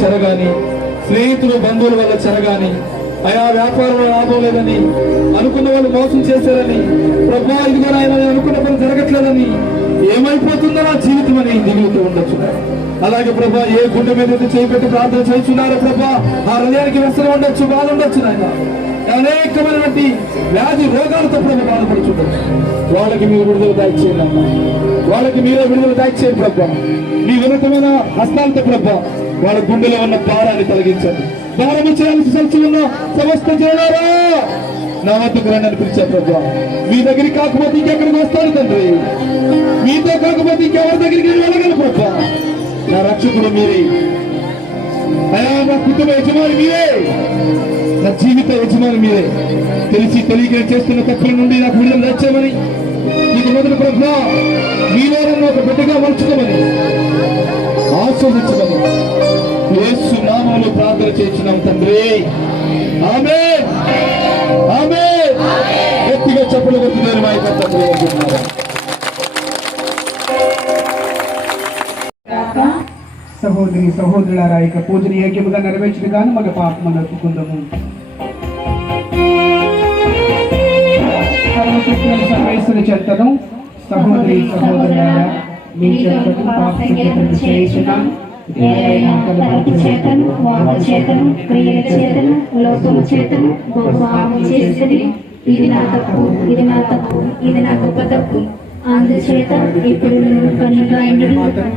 చెరగాని, స్నేహితులు బంధువుల వల్ల చెరగాని, అయా వ్యాపారంలో లాభం లేదని, అనుకున్న వాళ్ళు మోసం చేశారని, ప్రభా ఇదిగో ఆయన అనుకున్న పని జరగట్లేదని, ఏమైపోతుందో నా జీవితం అని దిగుతూ ఉండొచ్చు. అలాగే ప్రభా ఏ గుండె మీద చేపెట్టి ప్రార్థన చేస్తున్నారో ప్రభా ఆ హృదయానికి వ్యసనం ఉండొచ్చు, బాధ ఉండొచ్చు నాయన. అనేకమైనటువంటి వ్యాధి రోగాలతో ప్రభు బాధపడుతుంటారు. వాళ్ళకి మీరు విడుదల దాయిచేయండి అన్న, వాళ్ళకి మీరే విడుదల దాయిచేయండి ప్రభు. మీ ఉన్నతమైన హస్తాలతో ప్రభు వాళ్ళ గుండెలో ఉన్న భారాన్ని తొలగించండి. భారం చేయాల్సి సలిచి ఉన్న సమస్త చేయారా నా వద్దకు రండి అని పిలిచారు ప్రభు. మీ దగ్గరికి కాకపోతే ఇంకెక్కడికి వస్తాను తండ్రి, మీతో కాకపోతే ఇంకెవరి దగ్గరికి వెళ్ళగలను ప్రభు. నా రక్షకుడు మీరే అయా, నా కుటుంబ యజమాని మీరే, నా జీవిత యజమాని మీరే. తెలిసి తెలియక చేస్తున్న తప్పుల నుండి నాకు విడుదల తెచ్చామని నీకు మొదలు ప్రభు మీలో ఒక బిడ్డగా మలుచుకోమని ఆస్వాదించమని యేసు నామములో ప్రార్థన చేస్తున్నాం తండ్రి. ఆమేన్, ఆమేన్. గట్టిగా చప్పట్లు కొట్టి నేను మా యొక్క తండ్రి అంటున్నాను. సహోదరి సహోదరులారా, ఇక పూజను యోగ్యముగా నెరవేర్చగాను మన పాపములను ఒప్పుకుందాము. సర్వేశ్వరుని చెంతను సహోదరి సహోదరులారా, మీ చెంతను పాపం చేయుచున్నాను. ఏదైనా తలపు చేతను, మాట చేతను, క్రియల చేతను, లోకము చేతను పాపము చేసేది. ఇది నా తప్పు, ఇది నా తప్పు, ఇది నా గొప్ప తప్పు. అందుచేత ఇప్పుడు కన్యకాయుడు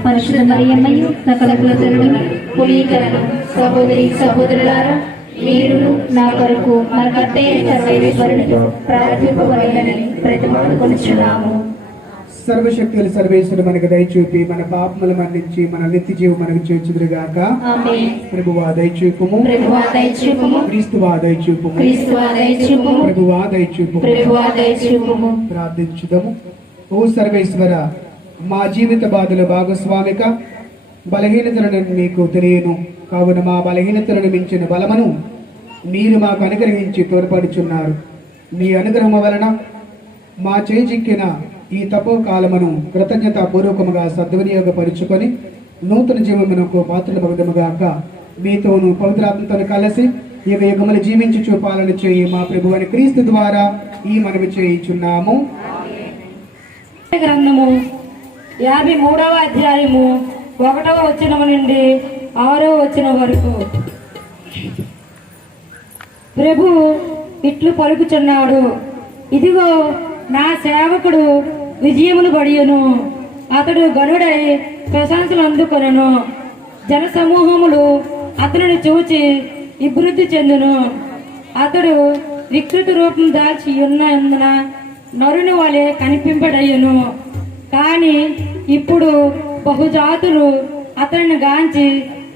పరిశుద్ధ మరియమ్మయు సకల కులతరుడు పునీతులను సహోదరి సహోదరులారా, మీరు నా కొరకు మన కర్తయ్య సర్వేశ్వరుడు ప్రార్థింపబడాలని ప్రతిమాడుకొనుచున్నాము. సర్వశక్తులు సర్వేశ్వరుడు మనకు దయచూపి మన పాపములు మన్నించి మన నిత్య జీవం మనకు చేర్చుదురుగాక. ప్రభువా దయచూపుము, ప్రభువా దయచూపుము, క్రీస్తువా దయచూపుము, క్రీస్తువా దయచూపుము, ప్రభువా దయచూపుము, ప్రభువా దయచూపుము. ప్రార్థించుదము. ఓ సర్వేశ్వర, మా జీవిత బాధల భాగస్వామిక బలహీనతలను మీకు తెలియను కావున మా బలహీనతలను మించిన బలమును మీరు మాకు అనుగ్రహించి తోడ్పడుచున్నారు. మీ అనుగ్రహం వలన మా చేజిక్కిన ఈ తపోకాలమును కృతజ్ఞతాపూర్వకముగా సద్వినియోగపరుచుకొని నూతన జీవమునకు పాత్రలు భగదముగాక. మీతోను పవిత్రాత్మతో కలిసి యుగ యుగములు జీవించి చూపాలని చేయి మా ప్రభువైన క్రీస్తు ద్వారా ఈ మనవి చేయుచున్నాము. గ్రంథము 53వ అధ్యాయము 1వ వచనము నుండి 6వ వచనం వరకు. ప్రభు ఇట్లు పలుకుచున్నాడు, ఇదిగో నా సేవకుడు విజయమును బడియును, అతడు గనుడై ప్రశంసలు అందుకొనెను. జన సమూహములు అతనిని చూచి అభివృద్ధి చెందును. అతడు వికృత రూపం దాల్చి ఉన్నందున నరుని వలె కనిపింపడయ్యను. కాని ఇప్పుడు బహుజాతులు అతనిని గాంచి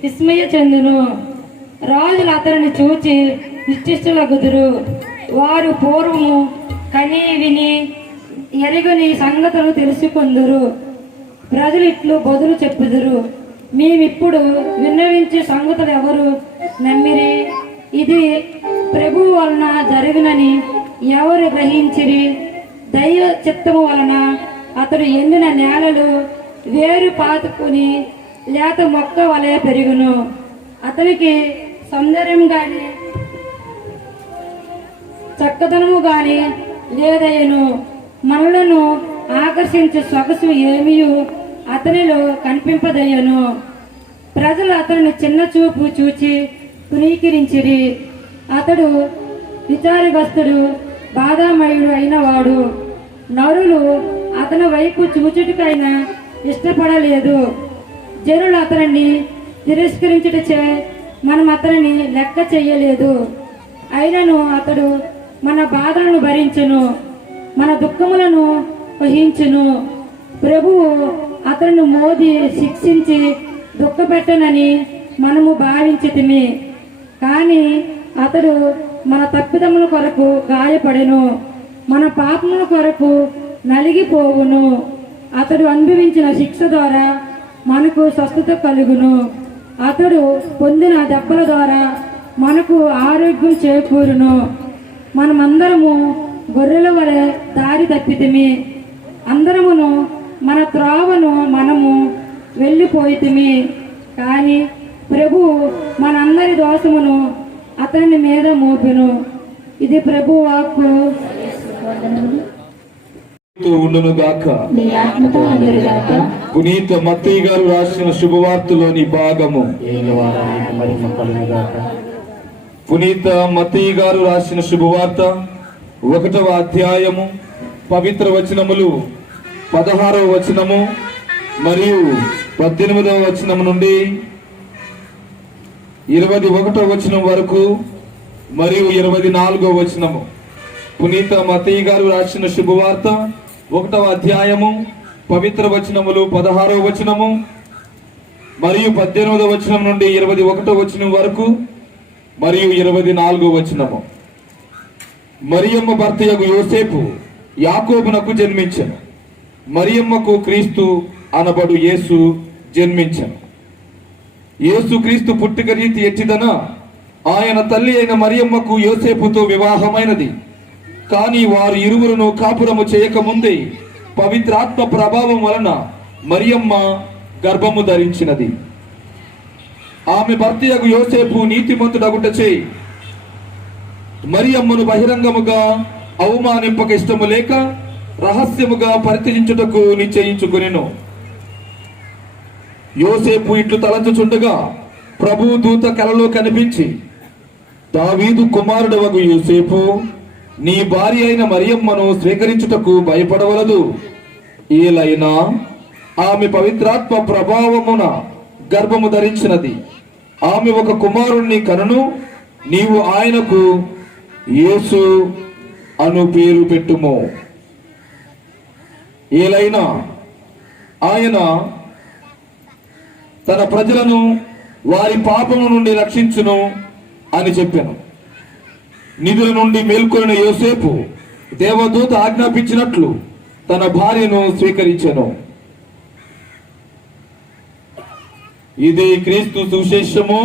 విస్మయ చెందును. రాజులు అతనిని చూచి నిశ్చిష్టులగుదురు. వారు పూర్వము కని విని ఎరుగని సంగతులు తెలుసుకొందురు. ప్రజలు ఇట్లు బదులు చెప్పుదురు, మేమిప్పుడు విన్నవించే సంగతులు ఎవరు నమ్మిరి? ఇది ప్రభు వలన జరిగినని ఎవరు గ్రహించిరి? దైవ చిత్తము వలన అతడు ఎండిన నేలలు వేరు పాతుకుని లేత మొక్క వలె పెరుగును. అతనికి సౌందర్యం గాని చక్కదనము గాని లేదయ్యను. మనలను ఆకర్షించే సొగసు ఏమీ అతనిలో కనిపింపదయ్యను. ప్రజలు అతనిని చిన్న చూపు చూచి తునీకరించిరి. అతడు విచారగ్రస్తుడు, బాధామయుడు అయిన వాడు. నరులు అతని వైపు చూచుటకైనా ఇష్టపడలేదు. జనులు అతనిని తిరస్కరించుటచే మనం అతనిని లెక్క చెయ్యలేదు. అయినను అతడు మన బాధలను భరించును, మన దుఃఖములను వహించును. ప్రభువు అతను మోది శిక్షించి దుఃఖపెట్టనని మనము భావించితిమి. కానీ అతడు మన తప్పిదముల కొరకు గాయపడెను, మన పాపముల కొరకు నలిగిపోవును. అతడు అనుభవించిన శిక్ష ద్వారా మనకు స్వస్థత కలుగును. అతడు పొందిన దెబ్బల ద్వారా మనకు ఆరోగ్యం చేకూరును. మనమందరము గొర్రెల వలె దారి తప్పితిమి, అందరమును మన త్రోవను మనము వెళ్ళిపోయితిమి. కానీ ప్రభు మనందరి దోషమును అతని మీద మోపెను. ఇది ప్రభు వాక్కు. ఉండునుగాక. పునీత మత్తయి గారు రాసిన శుభవార్తలోని భాగము. పునీత మత్తయి గారు రాసిన శుభవార్త 1వ అధ్యాయము పవిత్ర వచనములు 16వ వచనము మరియు 18వ వచనము నుండి 21వ వచనం వరకు మరియు 24వ వచనము. పునీత మత్తయి గారు రాసిన శుభవార్త 1వ అధ్యాయము పవిత్ర వచనములు 16వ వచనము మరియు 18వ వచనం నుండి 21వ వచనం వరకు మరియు 24వ వచనము. మరియమ్మ భర్తయగు యోసేపు యాకోబునకు జన్మించెను. మరియమ్మకు క్రీస్తు అనబడు యేసు జన్మించెను. యేసు క్రీస్తు పుట్టుక రీతి ఎట్టిదన ఆయన తల్లి అయిన మరియమ్మకు యోసేపుతో వివాహమైనది. కానీ వారు ఇరువురును కాపురము చేయకముందే పవిత్రాత్మ ప్రభావం వలన మరియమ్మ గర్భము ధరించినది. ఆమె భర్తయగు యోసేపు నీతిమంతుడగుటచే మరియమ్మను బహిరంగముగా అవమానింపక ఇష్టము లేక రహస్యముగా పరిత్యజించుటకు నిశ్చయించుకొనెను. యోసేపు ఇట్లు తలంచుచుండగా ప్రభు దూత కలలో కనిపించి, దావీదు కుమారుడవగు యోసేపు, నీ భార్య అయిన మరియమ్మను స్వీకరించుటకు భయపడవలదు. ఏలైనా ఆమె పవిత్రాత్మ ప్రభావమున గర్భము ధరించినది. ఆమె ఒక కుమారుణ్ణి కనును. నీవు ఆయనకు యేసు అను పేరు పెట్టుము. ఏలైనా ఆయన తన ప్రజలను వారి పాపము నుండి రక్షించును అని చెప్పాను. నిధుల నుండి మేల్కొనిన యోసేపు దేవదూత ఆజ్ఞాపించినట్లు తన భార్యను స్వీకరించెను. ఇది క్రీస్తు సువిశేషము.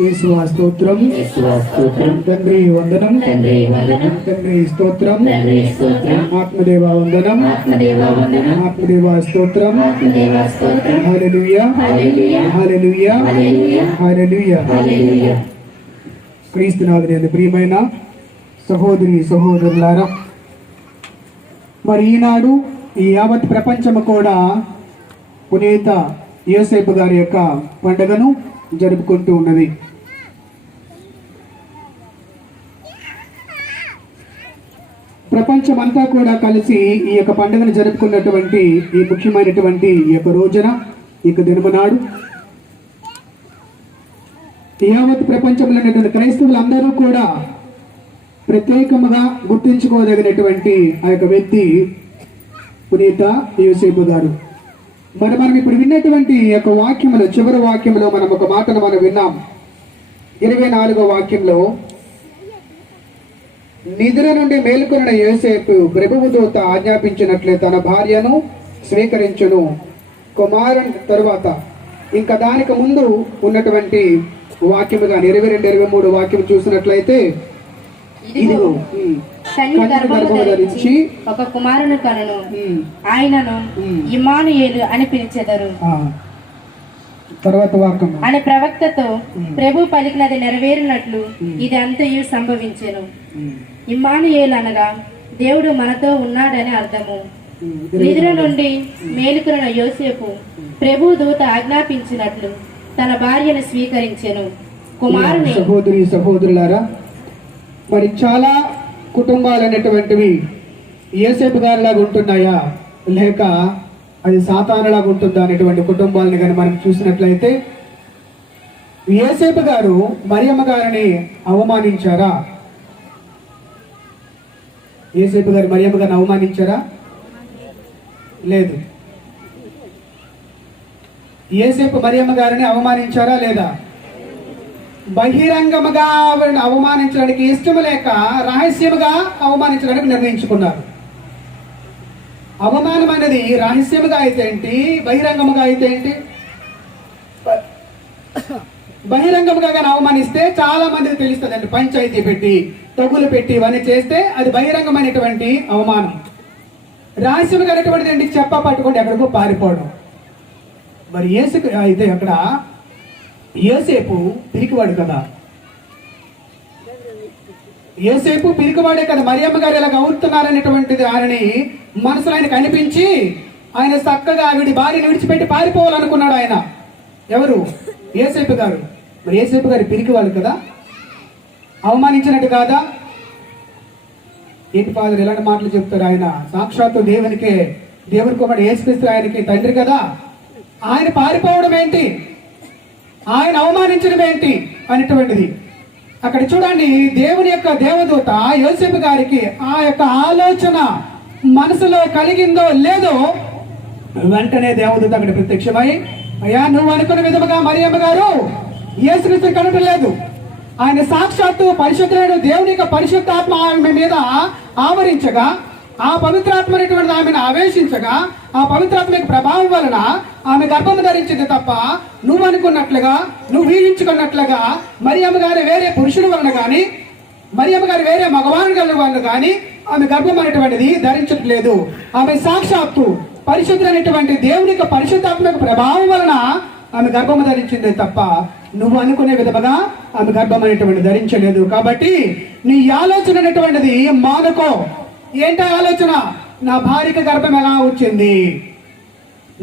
యేసువా స్తోత్రం. తండ్రి వందనం. తండ్రి స్తోత్రం. ఆత్మదేవా వందనం. ఆత్మదేవా స్తోత్రం. హల్లెలూయా హల్లెలూయా హల్లెలూయా. క్రీస్తునాథుని ప్రియమైన సహోదరి సహోదరులారా, మరి ఈనాడు ఈ యావత్ ప్రపంచము కూడా పునీత యోసేపు గారి యొక్క పండుగను జరుపుకుంటూ ఉన్నది. ప్రపంచమంతా కూడా కలిసి ఈ యొక్క పండుగను జరుపుకున్నటువంటి ఈ ముఖ్యమైనటువంటి ఈ యొక్క రోజున, ఈ యొక్క దినమనాడు యావత్ ప్రపంచంలో ఉన్నటువంటి క్రైస్తవులందరూ కూడా ప్రత్యేకముగా గుర్తించుకోదగినటువంటి ఆ యొక్క వ్యక్తి పునీత యోసేపు గారు. మనం ఇప్పుడు విన్నటువంటి ఈ యొక్క వాక్యములో, చివరి వాక్యంలో మనం ఒక మాటను మనం విన్నాం. 24వ వాక్యంలో, నిద్ర నుండి మేల్కొన్న యోసేపు ప్రభువు దూత ఆజ్ఞాపించినట్లే తన భార్యను స్వీకరించును. కుమారుని తరువాత ఇంకా దానికి ముందు ఉన్నటువంటి వాక్యముగా 22-23 వాక్యం చూసినట్లయితే, ఇదిగో కన్య గర్భము ధరించి ఒక కుమారుని కనును, ఆయనను ఇమ్మానుయేలు అని పిలిచెదరు తర్వాత వాక్యం అని ప్రవక్తతో ప్రభు పలికినది నెరవేరినట్లు ఇది అంతయు సంభవించెను. ఇమ్మానుయేలు అనగా దేవుడు మనతో ఉన్నాడని అర్థము. నిద్ర నుండి మేలుకొన్న యోసేపు ప్రభు దూత ఆజ్ఞాపించినట్లు తన భార్యను స్వీకరించెను. కుమారుని సహోదరి సహోదరులారా, మరి చాలా కుటుంబాలు అనేటువంటివి యోసేపు గారిలాగా ఉంటున్నాయా, లేక అది సాతానులాగా ఉంటుందా అనేటువంటి కుటుంబాలని కానీ మనం చూసినట్లయితే, యోసేపు గారు మరియమ్మ గారిని అవమానించారా? యోసేపు గారు మరియమ్మ గారిని అవమానించారా? లేదు. యోసేపు మరియమ్మ గారిని అవమానించారా లేదా? బహిరంగముగా ఆవిడని అవమానించడానికి ఇష్టం లేక రహస్యముగా అవమానించడానికి నిర్ణయించుకున్నారు. అవమానం అనేది రహస్యముగా అయితే ఏంటి, బహిరంగముగా అయితే ఏంటి? బహిరంగముగా కానీ అవమానిస్తే చాలా మందికి తెలుస్తుందండి. పంచాయతీ పెట్టి, తగులు పెట్టి ఇవన్నీ చేస్తే అది బహిరంగమైనటువంటి అవమానం. రహస్యముగా అనేటువంటిది ఏంటి? చెప్ప పట్టుకోండి ఎక్కడికో పారిపోవడం. మరి యేసుకు అయితే అక్కడ యోసేపు పిరికివాడు కదా, యోసేపు పిరికివాడే కదా. మరియమ్మ గారు ఇలాగ అవుతున్నారనేటువంటిది ఆయనని మనసులో ఆయనకు అనిపించి ఆయన చక్కగా ఆవిడ భార్యను విడిచిపెట్టి పారిపోవాలనుకున్నాడు ఆయన. ఎవరు? యోసేపు గారు. మరి యోసేపు గారు పిరికి వాళ్ళు కదా, అవమానించినట్టు కాదా? ఏంటి ఫాదర్ ఇలాంటి మాటలు చెప్తారు? ఆయన సాక్షాత్తు దేవుని కుమారుడు యేసుక్రీస్తు ఆయనకి తండ్రి కదా. ఆయన పారిపోవడం ఏంటి, ఆయన అవమానించడం ఏంటి అనేటువంటిది అక్కడ చూడండి. దేవుని యొక్క దేవదూత యోసేపు గారికి ఆ యొక్క ఆలోచన మనసులో కలిగిందో లేదో, వెంటనే దేవదూత అక్కడ ప్రత్యక్షమై, అయ్యా నువ్వు అనుకున్న విధముగా మరియమ్మ గారు యేసుక్రీస్తు కనటం లేదు. ఆయన సాక్షాత్తు పరిశుద్ధుడైన దేవుని యొక్క పరిశుద్ధాత్మ ఆమె మీద ఆవరించగా, ఆ పవిత్రాత్మ అనేటువంటి ఆమెను ఆవేశించగా, ఆ పవిత్రాత్మ యొక్క ప్రభావం వలన ఆమె గర్భము ధరించింది తప్ప నువ్వు అనుకున్నట్లుగా, నువ్వు ఊహించుకున్నట్లుగా మరియమ్మ గారు వేరే పురుషుడు వలన కానీ, మరియమ్మ గారు వేరే మగవారు వలన కానీ ఆమె గర్భం అనేటువంటిది ధరించట్లేదు. ఆమె సాక్షాత్తు పరిశుద్ధులైనటువంటి దేవుని యొక్క పరిశుద్ధాత్మ యొక్క ప్రభావం వలన ఆమె గర్భము ధరించింది తప్ప నువ్వు అనుకునే విధముగా ఆమె గర్భం అనేటువంటి ధరించలేదు. కాబట్టి నీ ఆలోచన అనేటువంటిది మానుకో. ఏంటో ఆలోచన? నా భార్యకి గర్భం ఎలా వచ్చింది,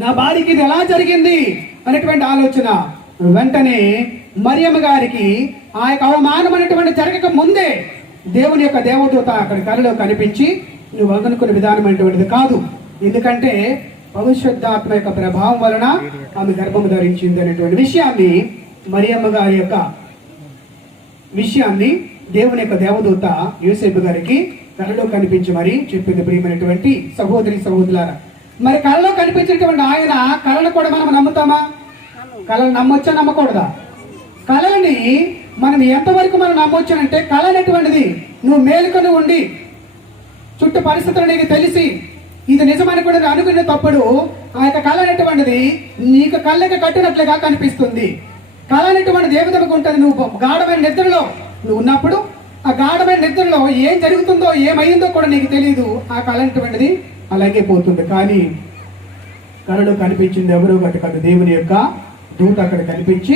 నా భార్యకి ఇది ఎలా జరిగింది అనేటువంటి ఆలోచన. వెంటనే మరియమ్మ గారికి ఆ యొక్క అవమానం అనేటువంటి జరగక ముందే దేవుని యొక్క దేవదూత అక్కడ కలలో కనిపించి, నువ్వు అనుకున్న విధానం అనేటువంటిది కాదు, ఎందుకంటే పరిశుద్ధాత్మ యొక్క ప్రభావం వలన ఆమె గర్భము ధరించింది అనేటువంటి విషయాన్ని, మరియమ్మ గారి యొక్క విషయాన్ని దేవుని యొక్క దేవదూత యోసేపు గారికి కళలో కనిపించి మరి చెప్పింది. ప్రియమైనటువంటి సహోదరి సహోదరులారా, మరి కళలో కనిపించినటువంటి ఆయన కళను కూడా మనం నమ్ముతామా? కళలు నమ్మొచ్చా నమ్మకూడదా? కళలని మనం ఎంతవరకు మనం నమ్మొచ్చానంటే, కళ అనేటువంటిది నువ్వు మేలుకొని ఉండి చుట్టూ పరిస్థితులు నీకు తెలిసి ఇది నిజమనుకున్నది అనుకునే తప్పుడు ఆ యొక్క కళ అనేటువంటిది నీకు కళ్ళకి కట్టినట్లుగా కనిపిస్తుంది. కళ అనేటువంటిది ఏ విధంగా ఉంటుంది? నువ్వు గాఢమైన నిద్రలో నువ్వు ఉన్నప్పుడు ఆ గాఢమైన నిద్రలో ఏం జరుగుతుందో ఏమైందో కూడా నీకు తెలియదు. ఆ కళ అనేటువంటిది అలాగే పోతుంది. కానీ కళలో కనిపించింది ఎవరో ఒకటి కాదు, దేవుని యొక్క దూత అక్కడ కనిపించి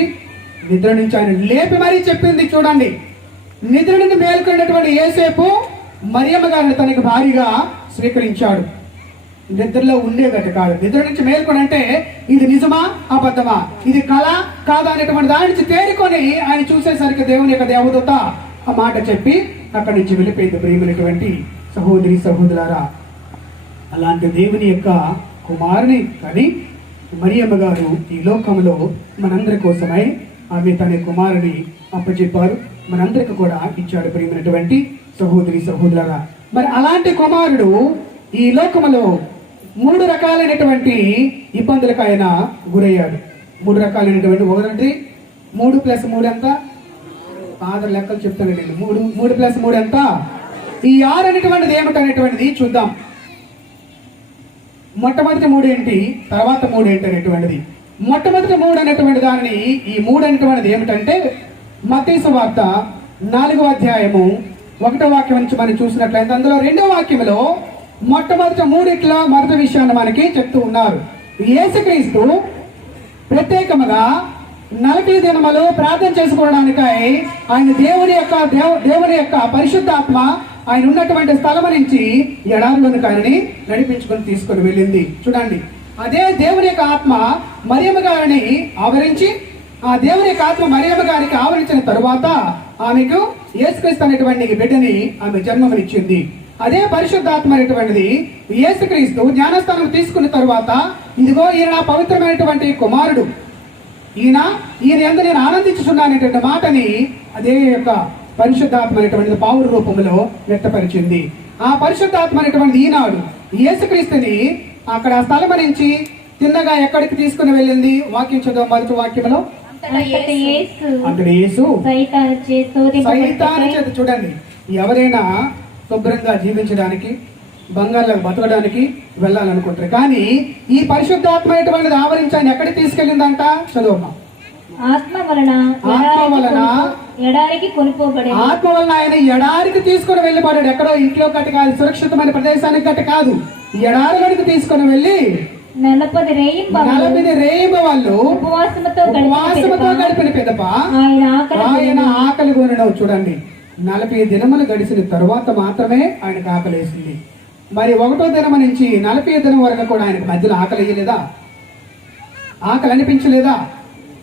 నిద్ర నుంచి ఆయన లేపి మరీ చెప్పింది. చూడండి, నిద్ర నుండి మేల్కొన్నటువంటి యోసేపు మరియమ్మ గారిని తనకి భారీగా స్వీకరించాడు. నిద్రలో ఉండేగట్టు కాదు, నిద్ర నుంచి మేల్కొని అంటే ఇది నిజమా అబద్ధమా, ఇది కళ కాదా అనేటువంటి దాని నుంచి తేరుకొని ఆయన చూసేసరికి దేవుని యొక్క దేవదూత ఆ మాట చెప్పి అక్కడి నుంచి వెళ్ళిపోయింది. ప్రియమైనటువంటి సహోదరి సహోదరులారా, అలాంటి దేవుని యొక్క కుమారుని కానీ మరియమ్మ గారు ఈ లోకంలో మనందరి కోసమై ఆమె తన కుమారుని అప్పచెప్పారు, మనందరికి కూడా ఇచ్చాడు. ప్రియమైనటువంటి సహోదరి సహోదరులారా, మరి అలాంటి కుమారుడు ఈ లోకంలో 3 రకాలైనటువంటి ఇబ్బందులకు ఆయన గురయ్యాడు. 3 రకాలైనటువంటి, ఒకటి 3 + 3 ఎంత? ఫాదర్ లెక్కలు చెప్తాను నేను. 3 + 3 ఎంత? ఈ 6 అనేటువంటిది ఏమిటనేటువంటిది చూద్దాం. మొట్టమొదటి 3 ఏంటి, తర్వాత 3 ఏంటి అనేటువంటిది. మొట్టమొదటి 3 అనేటువంటి దానిని, ఈ 3 అనేటువంటిది ఏమిటంటే మత్తయి సువార్త 4వ అధ్యాయము 1వ వాక్యం నుంచి మనం చూసినట్లయితే అందులో 2వ వాక్యంలో మొట్టమొదటి 3 మొదటి విషయాన్ని మనకి చెప్తూ ఉన్నారు. యేసుక్రీస్తు ప్రత్యేకముగా 40 దినములు ప్రార్థన చేసుకోవడానికై ఆయన దేవుని యొక్క పరిశుద్ధాత్మ ఆయన ఉన్నటువంటి స్థలం నుంచి ఎడారిలోని ఆయనని నడిపించుకొని తీసుకొని వెళ్ళింది. చూడండి, అదే దేవుని యొక్క ఆత్మ మరియమ్మ గారిని ఆవరించి, ఆ దేవుని యొక్క ఆత్మ మరియమ్మ గారికి ఆవరించిన తరువాత ఆమెకు యేసుక్రీస్తు అనేటువంటి బిడ్డని ఆమె జన్మనిచ్చింది. అదే పరిశుద్ధాత్మ అనేటువంటిది యేసుక్రీస్తు జ్ఞానస్థానం తీసుకున్న తరువాత, ఇదిగో ఈయన నా పవిత్రమైనటువంటి కుమారుడు, ఈయన యందు నేను ఆనందించుచున్నాననేటువంటి మాటని అదే యొక్క పరిశుద్ధాత్మ అనేటువంటిది పావుల రూపంలో వ్యక్తపరిచింది. ఆ పరిశుద్ధాత్మ అనేటువంటిది ఈనాడు యేసుక్రీస్తుని అక్కడ స్థలం నుంచి తిన్నగా ఎక్కడికి తీసుకుని వెళ్ళింది? వాక్యం చదువు, మొదటి వాక్యంలో అంతటి యేసు సైతాను చేత. చూడండి, ఎవరైనా శుభ్రంగా జీవించడానికి, బంగారులో బతకడానికి వెళ్ళాలనుకుంటారు, కానీ ఈ పరిశుద్ధాత్మ అనేటువంటిది ఆవరించాన్ని ఎక్కడికి తీసుకెళ్ళిందంట? చదువు. ఆత్మ వలన ఎడారికి కొనుక్కోబడి, ఆత్మ వలన ఆయన ఎడారికి తీసుకుని వెళ్ళిపడాడు. ఎక్కడో ఇంట్లో గట్టి కాదు, సురక్షితమైన ప్రదేశానికి గట్టి కాదు, ఎడారిలోకి తీసుకుని వెళ్ళి 40 రేయింబ వాళ్ళు ఉపవాసముతో గడిపిన పిదప ఆయన ఆకలి కొనడం. చూడండి, 40 దినములు గడిచిన తరువాత మాత్రమే ఆయనకు ఆకలేసింది. మరి 1వ దినం నుంచి 40వ దినం వరకు కూడా ఆయనకు మధ్యలో ఆకలి వేయలేదా, ఆకలి అనిపించలేదా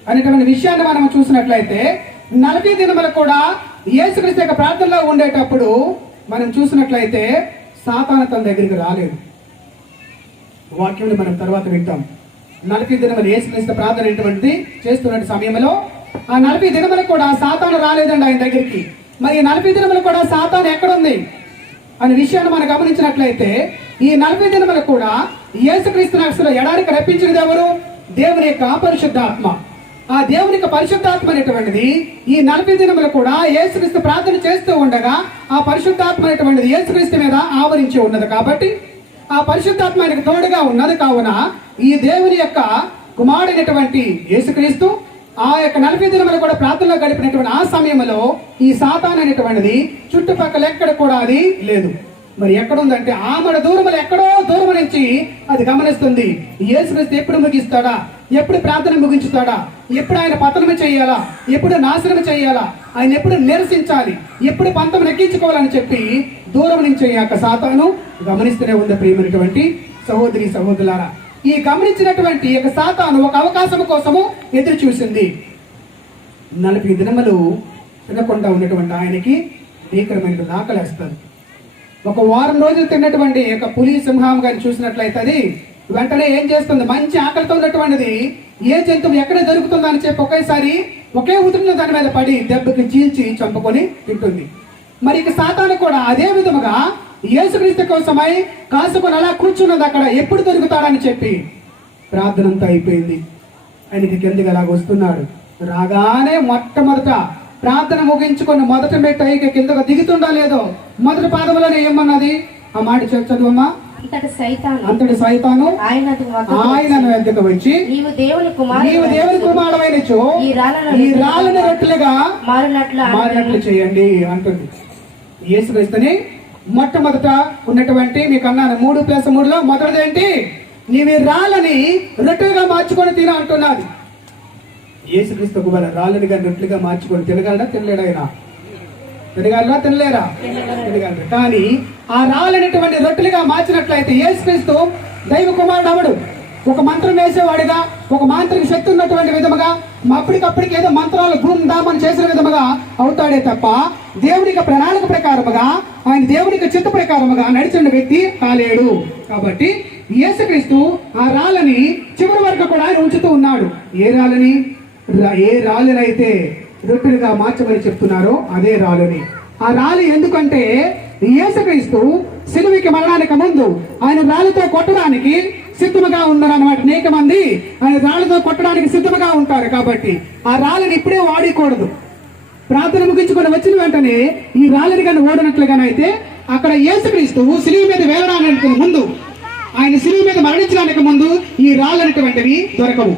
అనేటువంటి విషయాన్ని మనం చూసినట్లయితే 40 దినములు కూడా యేసుక్రీస్తు యొక్క ప్రార్థనలో ఉండేటప్పుడు మనం చూసినట్లయితే సాతాను తన దగ్గరికి రాలేదు. వాక్యం మనం తర్వాత వింటాం. 40 దినములు యేసుక్రీస్తు ప్రార్థన ఏంటంటే చేస్తున్న సమయంలో ఆ 40 దినములు కూడా సాతాను రాలేదండి ఆయన దగ్గరికి. మరి 40 దినములు కూడా సాతాను ఎక్కడుంది అనే విషయాన్ని మనం గమనించినట్లయితే ఈ 40 దినములు కూడా యేసుక్రీస్తుని అసలు ఎడారికి రప్పించినది ఎవరు? దేవుని యొక్క పరిశుద్ధాత్మ. ఆ దేవుని యొక్క పరిశుద్ధాత్మ అనేటువంటిది ఈ 40 దినములు కూడా యేసుక్రీస్తు ప్రార్థన చేస్తూ ఉండగా ఆ పరిశుద్ధాత్మ అనేటువంటిది యేసుక్రీస్తు మీద ఆవరించి ఉన్నది. కాబట్టి ఆ పరిశుద్ధాత్మ ఆయనకు తోడుగా ఉన్నది. కావున ఈ దేవుని యొక్క కుమారుడైనటువంటి యేసుక్రీస్తు ఆ యొక్క 40 దినములు కూడా ప్రార్థనలో గడిపినటువంటి ఆ సమయంలో ఈ సాతాను అనేటువంటిది చుట్టుపక్కల ఎక్కడ కూడా అది లేదు. మరి ఎక్కడుందంటే ఆమడ దూరములు ఎక్కడో దూరం నుంచి అది గమనిస్తుంది. యేసుక్రీస్తు ఎప్పుడు ముగిస్తాడా, ఎప్పుడు ప్రార్థన ముగించుతాడా, ఎప్పుడు ఆయన పతనము చేయాలా, ఎప్పుడు నాశనం చేయాలా, ఆయన ఎప్పుడు నిరసించాలి, ఎప్పుడు పంతం నెక్కించుకోవాలని చెప్పి దూరం నుంచి ఆ యొక్క సాతాను గమనిస్తూనే ఉంది. ప్రియమైనటువంటి సహోదరి సహోదరులారా, ఈ గమనించినటువంటి యొక్క సాతాను ఒక అవకాశం కోసము ఎదురు చూసింది. 40 దినములు తినకుండా ఉన్నటువంటి ఆయనకి భీకరమైన ఆకలేస్తుంది. ఒక వారం రోజులు తిన్నటువంటి యొక్క పులి సింహం గారిని చూసినట్లయితే అది వెంటనే ఏం చేస్తుంది? మంచి ఆకలితో ఉన్నటువంటిది ఏ జంతువు ఎక్కడ దొరుకుతుందో అని చెప్పి ఒకేసారి ఒకే ఉతురులో దాని మీద పడి దెబ్బకి చీల్చి చంపుకొని తింటుంది. మరి ఇక సాతాను కూడా అదే విధముగా యేసుక్రీస్తు కోసమై కాసుకొని అలా కూర్చున్నది అక్కడ, ఎప్పుడు దొరుకుతాడని చెప్పి. ప్రార్థన అంతా అయిపోయింది, ఆయనకి కిందకి అలాగ వస్తున్నాడు. రాగానే మొట్టమొదట ప్రార్థన ముగించుకొని మొదట మెట్టు కిందకు దిగుతుండా లేదో మొదటి పాదములోనే ఏమన్నది? ఆ మాట చదువమ్మా. అంతటి సైతాను ఆయనను ఎద్దకు వచ్చి నీవు దేవుని కుమారుడైనచో ఈ రాళ్ళను రొట్టెలుగా మారినట్లు చేయండి అంటుంది. యేసుక్రీస్తుని మొట్టమొదట ఉన్నటువంటి మీకు అన్నాను 3+3లో మొదటిది ఏంటి? నీవి రాళ్ళని రొట్టెలుగా మార్చుకొని తిన అంటున్నది. యేసుక్రీస్తు రాళ్ళని కానీ రొట్టెలుగా మార్చుకొని తినగలరా? తినలేడా? ఆయన తినగలరా? తినలేరా? తినగలరు. కానీ ఆ రాళ్ళనేటువంటి రొట్టెలుగా మార్చినట్లయితే యేసుక్రీస్తు దైవ కుమారుడు అవడు. ఒక మంత్రం వేసేవాడిగా, ఒక మాంత్రిక శక్తి ఉన్నటువంటి విధముగా, అప్పటికప్పటికి ఏదో మంత్రాలు ధూమ్ ధామని చేసిన విధముగా అవుతాడే తప్ప దేవునికి ప్రణాళిక ప్రకారముగా, ఆయన దేవునికి చిత్త ప్రకారముగా నడిచిన వ్యక్తి కాలేడు. కాబట్టి యేసుక్రీస్తు ఆ రాళ్ళని చివరి వరకు కూడా ఆయన ఉంచుతూ ఉన్నాడు. ఏ రాళ్ళనైతే రొట్టెలుగా మార్చమని చెప్తున్నారో అదే రాళ్ళని. ఆ రాళ్ళు ఎందుకంటే యేసుక్రీస్తు సిలువకి మరణానికి ముందు ఆయన రాళ్ళతో కొట్టడానికి సిద్ధముగా ఉన్నారన్నమాట. అనేక మంది ఆయన రాళ్ళతో కొట్టడానికి సిద్ధముగా ఉంటారు. కాబట్టి ఆ రాళ్ళని ఇప్పుడే వాడకూడదు. ప్రార్థన ముగించుకొని వచ్చిన వెంటనే ఈ రాళ్ళని కానీ ఓడినట్లుగానైతే అక్కడ యేసుక్రీస్తు సిలువ మీద వేలడానికి ముందు, ఆయన సిలువ మీద మరణించడానికి ముందు ఈ రాళ్ళు అనేటువంటివి దొరకవు.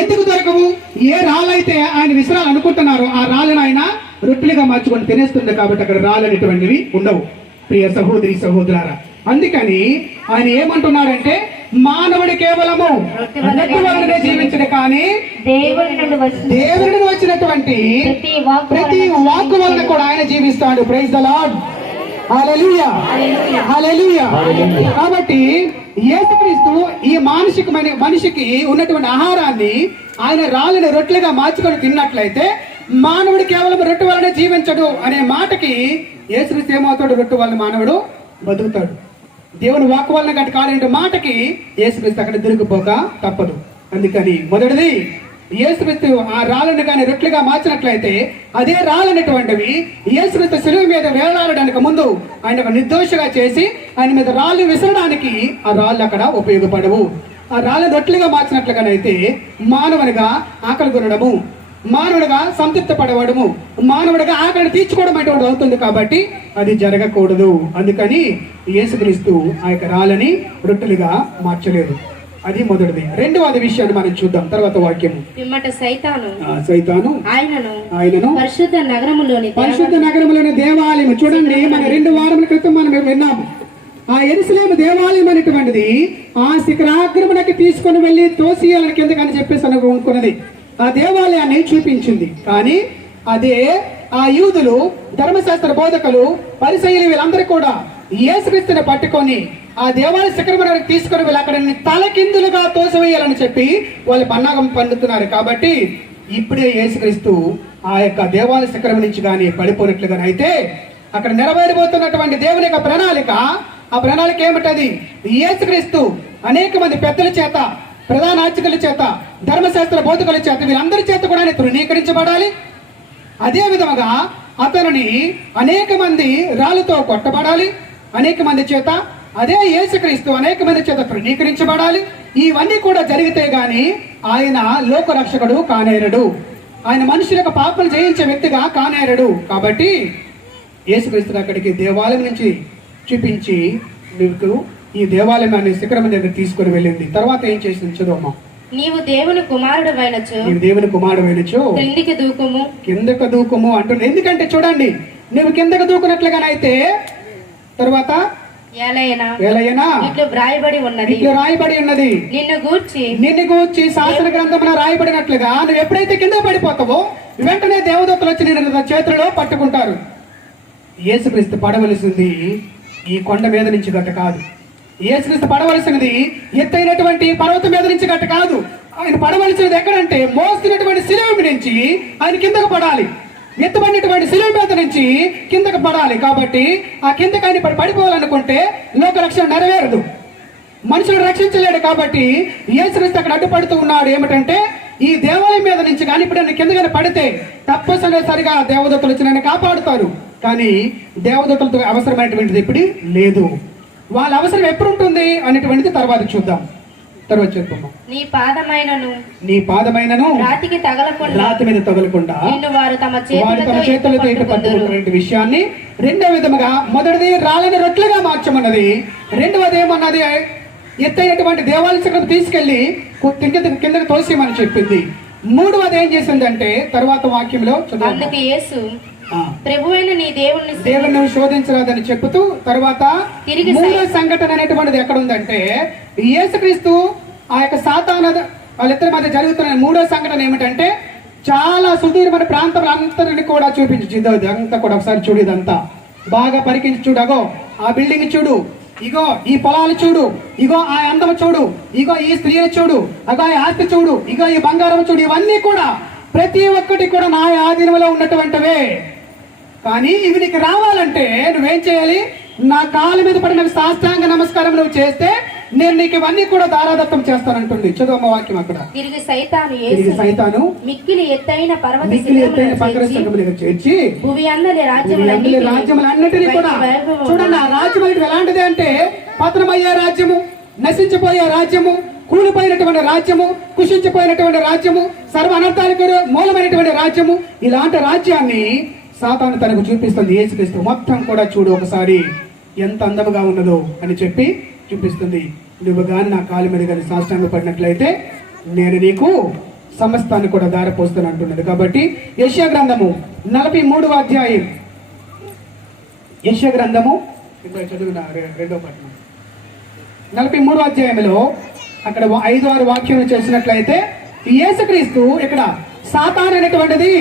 ఎందుకు దొరకవు? ఏ రాళ్ళైతే ఆయన విసరాలనుకుంటున్నారో ఆ రాళ్ళను ఆయన రొట్టెలుగా మార్చుకొని తినేస్తుంది. కాబట్టి అక్కడ రాళ్ళు అనేటువంటివి ఉండవు. ప్రియ సహోదరి సహోదరులారా, అందుకని ఆయన ఏమంటున్నాడంటే మానవుడి కేవలము రొట్టె వలనే జీవించడు కానీ దేవుడి నుండి వచ్చినటువంటి ప్రతి వాక్కు వలన కూడా ఆయన జీవిస్తాడు. Praise the Lord. Hallelujah, hallelujah. కాబట్టి యేసుక్రీస్తు ఈ మనిషికి ఉన్నటువంటి ఆహారాన్ని ఆయన రాళ్ళని రొట్టెలుగా మార్చుకొని తిన్నట్లయితే మానవుడు కేవలం రొట్టె వలన జీవించడు అనే మాటకి యేసుక్రీస్తు ఏమవుతాడు? రొట్టె వలన మానవుడు బతుకుతాడు. దేవుని వాక్కు వలన గట్టి కాలేంటి మాటకి యేసుక్రీస్తు అక్కడ దొరికిపోక తప్పదు. అందుకని మొదటిది యేసుక్రీస్తు ఆ రాళ్ళను కానీ రొట్టెలుగా మార్చినట్లయితే అదే రాళ్ళనేటువంటివి యేసుక్రీస్తు శిలువ మీద వేలాడడానికి ముందు ఆయన నిర్దోషిగా చేసి ఆయన మీద రాళ్ళు విసరడానికి ఆ రాళ్ళు అక్కడ ఉపయోగపడవు. ఆ రాళ్ళ రొట్టెలుగా మార్చినట్లుగానైతే మానవునిగా ఆకలి కొనడము, మానవుడిగా సంతృప్తి పడవడము, మానవుడిగా ఆకలిని తీర్చుకోవడం అటువంటి అవుతుంది. కాబట్టి అది జరగకూడదు. అందుకని యేసుక్రీస్తు ఆ యొక్క రాళ్ళని రొట్టెలుగా మార్చలేదు. అది మొదటిది. రెండవది విషయాన్ని మనం చూద్దాం తర్వాత వాక్యము. సైతాను ఆయనను పరిశుద్ధ నగరములోని దేవాలయం. చూడండి, మన 2 వారముల క్రితం మనం విన్నాము. ఆ యెరూషలేము దేవాలయం అనేటువంటిది ఆ శిఖరాగ్రమునకి తీసుకొని వెళ్ళి తోసియాలని కిందకని చెప్పేసి అనుకున్నది. ఆ దేవాలయాన్ని చూపించింది. కానీ అదే ఆ యూదులు, ధర్మశాస్త్ర బోధకులు, పరిసయ్యులు వీళ్ళందరూ కూడా యేసుక్రీస్తుని పట్టుకొని ఆ దేవాలయ శిఖరం తీసుకొని వెళ్ళి అక్కడ తలకిందులుగా తోసివేయాలని చెప్పి వాళ్ళు పన్నాగం పండుతున్నారు. కాబట్టి ఇప్పుడే యేసుక్రీస్తు ఆ యొక్క దేవాలయ శిఖరం నుంచి కానీ పడిపోయినట్లుగానే అయితే అక్కడ నెరవేరబోతున్నటువంటి దేవుని యొక్క ప్రణాళిక, ఆ ప్రణాళిక ఏమిటది? యేసుక్రీస్తు అనేక మంది పెద్దల చేత, ప్రధాన యాజకుల చేత, ధర్మశాస్త్ర బోధకుల చేత, వీరందరి చేత కూడా ఆయన తృణీకరించబడాలి. అదే విధముగా అతనిని అనేక మంది రాళ్ళతో కొట్టబడాలి, అనేక మంది చేత. అదే యేసుక్రీస్తు అనేక మంది చేత తృణీకరించబడాలి. ఇవన్నీ కూడా జరిగితే గాని ఆయన లోక రక్షకుడు కానేరడు, ఆయన మనుషులకు పాపలు జయించే వ్యక్తిగా కానేరడు. కాబట్టి యేసుక్రీస్తు అక్కడికి దేవాలయం నుంచి చూపించి నీకు ఈ దేవాలయం అనే శిఖరం దగ్గర తీసుకొని వెళ్ళింది. తర్వాత ఏం చేసింది చదువు. నీవు దేవుని కుమారుడు నీవు దేవుని కుమారుడు అయినచు క్రిందికి దూకుము, కిందకు దూకుము అంటుంది. ఎందుకంటే చూడండి, నువ్వు కిందకు దూకున్నట్లుగానైతే తర్వాత ఏలయనా ఇట్లు వ్రాయబడి ఉన్నది, నిన్ను గూర్చి శాసన గ్రంథమున రాయబడినట్లుగా నువ్వు ఎప్పుడైతే కింద పడిపోతావో వెంటనే దేవదూతలు వచ్చి నేను చేతులలో పట్టుకుంటారు. యేసుక్రీస్తు పడవలసింది ఈ కొండ మీద నుంచి గట్ట కాదు. యేసుక్రీస్తు పడవలసినది ఎత్తైనటువంటి పర్వతం మీద నుంచి గట్ట కాదు. ఆయన పడవలసినది ఎక్కడంటే మోస్తున్నటువంటి శిలువ నుంచి ఆయన కిందకు పడాలి, ఎత్తుబడినటువంటి శిలువ మీద నుంచి కిందకు పడాలి. కాబట్టి ఆ కిందకి ఆయన పడిపోవాలనుకుంటే లోక రక్షణ నెరవేరదు, మనుషులు రక్షించలేడు. కాబట్టి యేసుక్రీస్తు అక్కడ అడ్డుపడుతూ ఉన్నాడు. ఏమిటంటే ఈ దేవాలయం మీద నుంచి కానీ ఇప్పుడు ఆయన కిందగానే పడితే తప్పనిసరిగా దేవదూతలు వచ్చి నన్ను కాపాడుతారు. కానీ దేవదూతలతో అవసరమైనటువంటిది ఇప్పుడు లేదు. వాళ్ళ అవసరం ఎప్పుడు ఉంటుంది అనేటువంటిది తర్వాత చూద్దాం. తర్వాత చెప్తాము. నీ పాదమైనను రాతి మీద తగలకుండా వారు తమ చేతులతో పట్టుకున్నటువంటి విషయాన్ని రెండో విధముగా, మొదటిది రాళ్ళని రొట్లుగా మార్చమన్నది, రెండవది ఏమన్నది ఎత్తైనటువంటి దేవాలయ శిఖరం తీసుకెళ్లి కిందకి తోసేయమని చెప్పింది. మూడవది ఏం చేసిందంటే తర్వాత వాక్యంలో ప్రభువైన నీ దేవుణ్ణి శోధించరాదని చెబుతూ తర్వాత మూడో సంఘటన అనేటువంటిది ఎక్కడ ఉందంటే యేసుక్రీస్తు ఆ యొక్క సాతాను వాళ్ళిద్దరి మధ్య జరుగుతున్న మూడో సంఘటన ఏమిటంటే చాలా సుదూరమైన ప్రాంతంలో అంతరిని కూడా చూపించి అంతా కూడా ఒకసారి చూడు, ఇదంతా బాగా పరికించి చూడు. అగో ఆ బిల్డింగ్ చూడు, ఇగో ఈ పొలాలు చూడు, ఇగో ఆ అందం చూడు, ఇగో ఈ స్త్రీని చూడు, అగో ఈ ఆస్తి చూడు, ఇగో ఈ బంగారం చూడు. ఇవన్నీ కూడా ప్రతి ఒక్కటి కూడా నా ఆధీనంలో ఉన్నటువంటివే. కానీ ఇవి నీకు రావాలంటే నువ్వేం చేయాలి? నా కాళ్ళ మీద పడిన సాష్టాంగ నమస్కారం నువ్వు చేస్తే నేను నీకు ఇవన్నీ కూడా దారాదత్తం చేస్తానంటుంది. చదువు వాక్యం అక్కడ. తిరిగి సైతాను మిక్కిలి ఎత్తైన పర్వతం దగ్గర చేర్చి భూమి అందరి రాజ్యములన్నిటినీ కూడా చూడండి. ఆ రాజ్యం ఎలాంటిది అంటే పతనమయ్యే రాజ్యము, నశించిపోయే రాజ్యము, కూలిపోయినటువంటి రాజ్యము, కుషించిపోయినటువంటి రాజ్యము, సర్వ అనర్థాలకు మూలమైనటువంటి రాజ్యము. ఇలాంటి రాజ్యాన్ని సాతాను తనకు చూపిస్తుంది. యేసుక్రీస్తు మొత్తం కూడా చూడు ఒకసారి ఎంత అందముగా ఉన్నదో అని చెప్పి చూపిస్తుంది. నువ్వు గాని నా కాలు మీద కానీ సాష్టాంగ పడినట్లయితే నేను నీకు సమస్తాన్ని కూడా దారపోస్తాను అంటున్నది. కాబట్టి యెషయా గ్రంథము 43వ అధ్యాయం, యెషయా గ్రంథము చదివిన 2వ పట్టణం 43వ అధ్యాయంలో అక్కడ 5-6 వాక్యం చేసినట్లయితే యేసుక్రీస్తు ఇక్కడ సాతాను అనేటువంటిది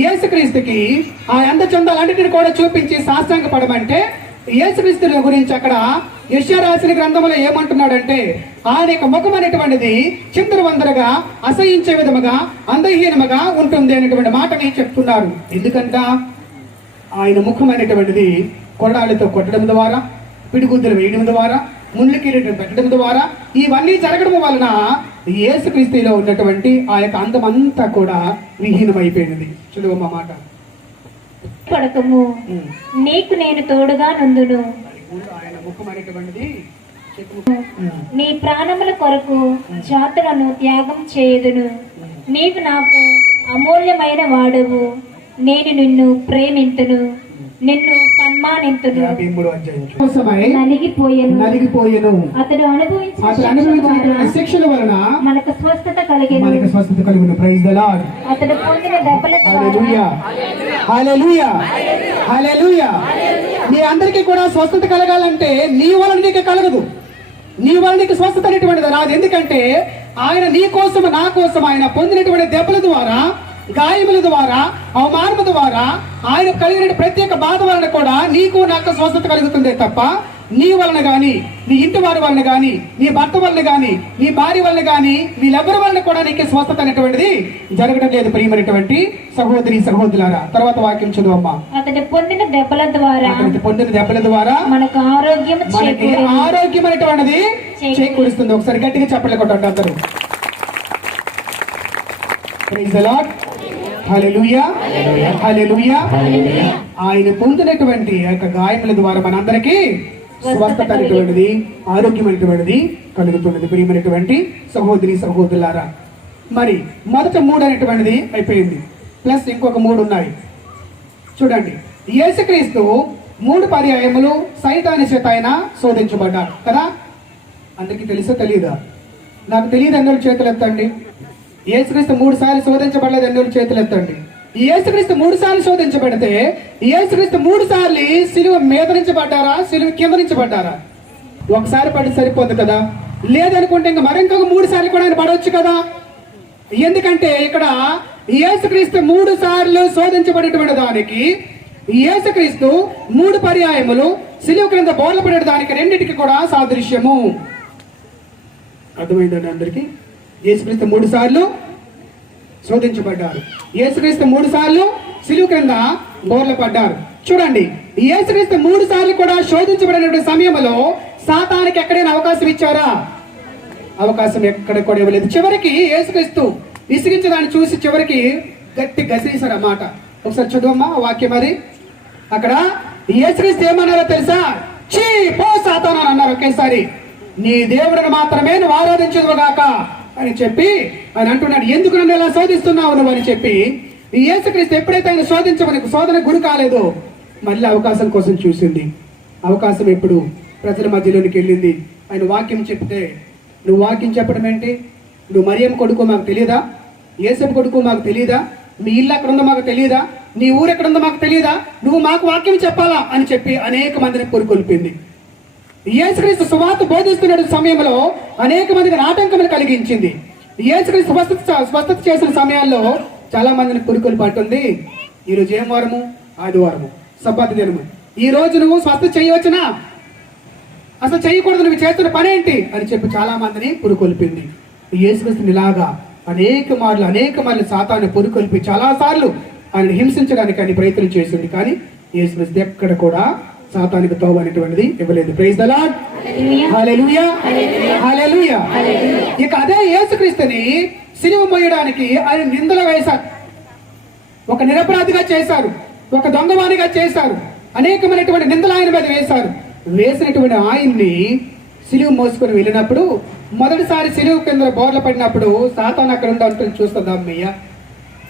యేసుక్రీస్తుకి ఆ అందచందాలన్నిటిని కూడా చూపించి సాష్టాంగ పడమంటే యేసుక్రీస్తు గురించి అక్కడ యెషయా రాసిన గ్రంథంలో ఏమంటున్నాడంటే ఆయన యొక్క ముఖం అనేటువంటిది చిందరవందరగా, అసహించే విధముగా, అందహీనముగా ఉంటుంది అనేటువంటి మాటని చెప్తున్నారు. ఎందుకంట ఆయన ముఖం అనేటువంటిది కొరడాలతో కొట్టడం ద్వారా, పిడిగుద్దులు వేయడం ద్వారా, ముళ్ళు కిరీటం పెట్టడం ద్వారా, ఇవన్నీ జరగడం వలన యేసుక్రీస్తులో ఉన్నటువంటి ఆ యొక్క అందం అంతా కూడా విహీనమైపోయినది. చూడమ్మా మాట. పడకము, నీకు నేను తోడుగా నందును. ఆయన ముఖం అనేటువంటిది నీ ప్రాణముల కొరకు జాతులను త్యాగం చేయదును. నీవు నాకు అమూల్యమైన వాడవు. నేను నిన్ను ప్రేమింతును, నిన్ను సన్మానింతును. నలిగిపోయెను. అతడు అనుభవించిన శిక్షల వలన మనకు స్వస్థత కలిగెను. Praise the Lord. అతడు పొందిన దెబ్బల హల్లెలూయా, హల్లెలూయా, హల్లెలూయా. మీ అందరికీ కూడా స్వస్థత కలగాలంటే నీ వలన నీకు కలగదు, నీ వలన నీకు స్వస్థత అనేటువంటిది రాదు. ఎందుకంటే ఆయన నీ కోసం, నా కోసం ఆయన పొందినటువంటి దెబ్బల ద్వారా గాయముల ద్వారా, అవమానము ద్వారా, ఆయన కలిగిన ప్రత్యేక బాధ వలన కూడా నీకు నాకు స్వస్థత కలుగుతుందే తప్ప నీ వలన గాని, నీ ఇంటి వారి వలన గాని, నీ భర్త వలన గాని, నీ భార్య వలన గాని, వీళ్ళెవరి వలన కూడా నీకు స్వస్థత అనేటువంటిది జరగడం లేదు. ప్రియమైనటువంటి సహోదరి సహోదరులారా, తర్వాత వాక్యం చదువమ్మా. అతడు పొందిన దెబ్బల ద్వారా మనకు ఆరోగ్యం అనేటువంటిది చేకూరుస్తుంది. ఒకసారి గట్టిగా చెప్పలే కొట్టండి అందరూ. Praise the Lord. Hallelujah, hallelujah. ఆయన పొందినటువంటి ఆ యొక్క గాయముల ద్వారా మనందరికీ స్వస్థత అనేటువంటిది, ఆరోగ్యమైనటువంటిది కలుగుతున్నది. ప్రియమైనటువంటి సహోదరి సహోదరులారా, మరి మొదట 3 అనేటువంటిది అయిపోయింది, ప్లస్ ఇంకొక 3 ఉన్నాయి. చూడండి, యేసుక్రీస్తు 3 పర్యాయములు సైతాను చేత ఆయన శోధించబడ్డారు కదా. అందరికీ తెలుసో తెలియదా? నాకు తెలియదు అన్నోళ్ళు చేతులు ఎత్తండి. యేసుక్రీస్తు 3 సార్లు శోధించబడలేదు అన్నోళ్ళు చేతులు ఎత్తండి. యేసుక్రీస్తు 3 సార్లు శోధించబడితే యేసుక్రీస్తు 3 సార్లు సిలువ మీద నుంచి పడ్డారా, సిలువ కింద నుంచి పడ్డారా? ఒకసారి పడి సరిపోదు కదా. లేదనుకుంటే ఇంకా మరింకొక 3 సార్లు కూడా ఆయన పడవచ్చు కదా. ఎందుకంటే ఇక్కడ యేసుక్రీస్తు 3 సార్లు శోధించబడేటువంటి దానికి, యేసుక్రీస్తు 3 పర్యాయములు సిలువ క్రింద బోర్ల పడే దానికి రెండింటికి కూడా సాదృశ్యము. అర్థమైందండి అందరికీ? యేసుక్రీస్తు 3 సార్లు శోధించబడ్డారు. యేసుక్రీస్తు 3 సార్లు సిలువ క్రింద బోర్ల పడ్డారు. చూడండి, యేసుక్రీస్తు 3 సార్లు కూడా శోధించబడిన సమయంలో సాతానికి ఎక్కడైనా అవకాశం ఇచ్చారా? అవకాశం ఎక్కడ కూడా ఇవ్వలేదు. చివరికి యేసుక్రీస్తు విసిగించడాన్ని చూసి చివరికి గట్టి గసిరేశారు అన్నమాట. ఒకసారి చదువమ్మా వాక్యం. అది అక్కడ యేసుక్రీస్తు ఏమన్నారో తెలుసా? చీ పో సాతాను అన్నారు ఒకేసారి. నీ దేవుడిని మాత్రమే నువ్వు ఆరాధించదుగాక అని చెప్పి ఆయన అంటున్నాడు. ఎందుకు నన్ను ఎలా శోధిస్తున్నావు నువ్వు అని చెప్పి యేసుక్రీస్తు ఎప్పుడైతే ఆయన శోధన గురి కాలేదో మళ్ళీ అవకాశం కోసం చూసింది. అవకాశం ఎప్పుడు ప్రజల మధ్యలోనికి వెళ్ళింది. ఆయన వాక్యం చెప్తే, నువ్వు వాక్యం చెప్పడం ఏంటి? నువ్వు మరియమ్మ కొడుకు మాకు తెలియదా? యేసపు కొడుకు మాకు తెలియదా? మీ ఇల్లు ఎక్కడుందో మాకు తెలియదా? నీ ఊరు ఎక్కడుందో మాకు తెలియదా? నువ్వు మాకు వాక్యం చెప్పాలా అని చెప్పి అనేక మందిని పురుకొల్పింది. యేసుక్రీస్తు సువార్త బోధిస్తున్న సమయంలో అనేక మందికి ఆటంకములు కలిగించింది. యేసుక్రీస్తు స్వస్థత చేసిన సమయాల్లో చాలా మందిని పురుకులు పట్టుంది. ఈరోజు ఏం వారము? ఆదివారము, సబ్బాతు దినము. ఈ రోజు నువ్వు స్వస్థత చేయవచ్చునా? అసలు చేయకూడదు, నువ్వు చేస్తున్న పని ఏంటి అని చెప్పి చాలా మందిని పురుకొల్పింది. యేసుక్రీస్తుని ఇలాగా అనేక మార్లు సాతాను పురుకొల్పి చాలా సార్లు ఆయన హింసించడానికి ఆయన ప్రయత్నం చేసింది. కానీ యేసుక్రీస్తు ఎక్కడ కూడా సాతానికి తోవ అనేటువంటిది ఇవ్వలేదు. Praise the Lord. Hallelujah, hallelujah. ఇక అదే యేసుక్రీస్తుని సిలువ మోయడానికి ఆయన నిందలు వేశారు. ఒక నిరపరాధిగా చేశారు, ఒక దొంగవాణిగా చేశారు, అనేకమైనటువంటి నిందలు ఆయన మీద వేశారు. వేసినటువంటి ఆయన్ని సిలువ మోసుకొని వెళ్ళినప్పుడు, మొదటిసారి సిలువ కింద బోర్ల పడినప్పుడు సాతాను అక్కడ ఉండి చూస్తుందా అమ్మయ్య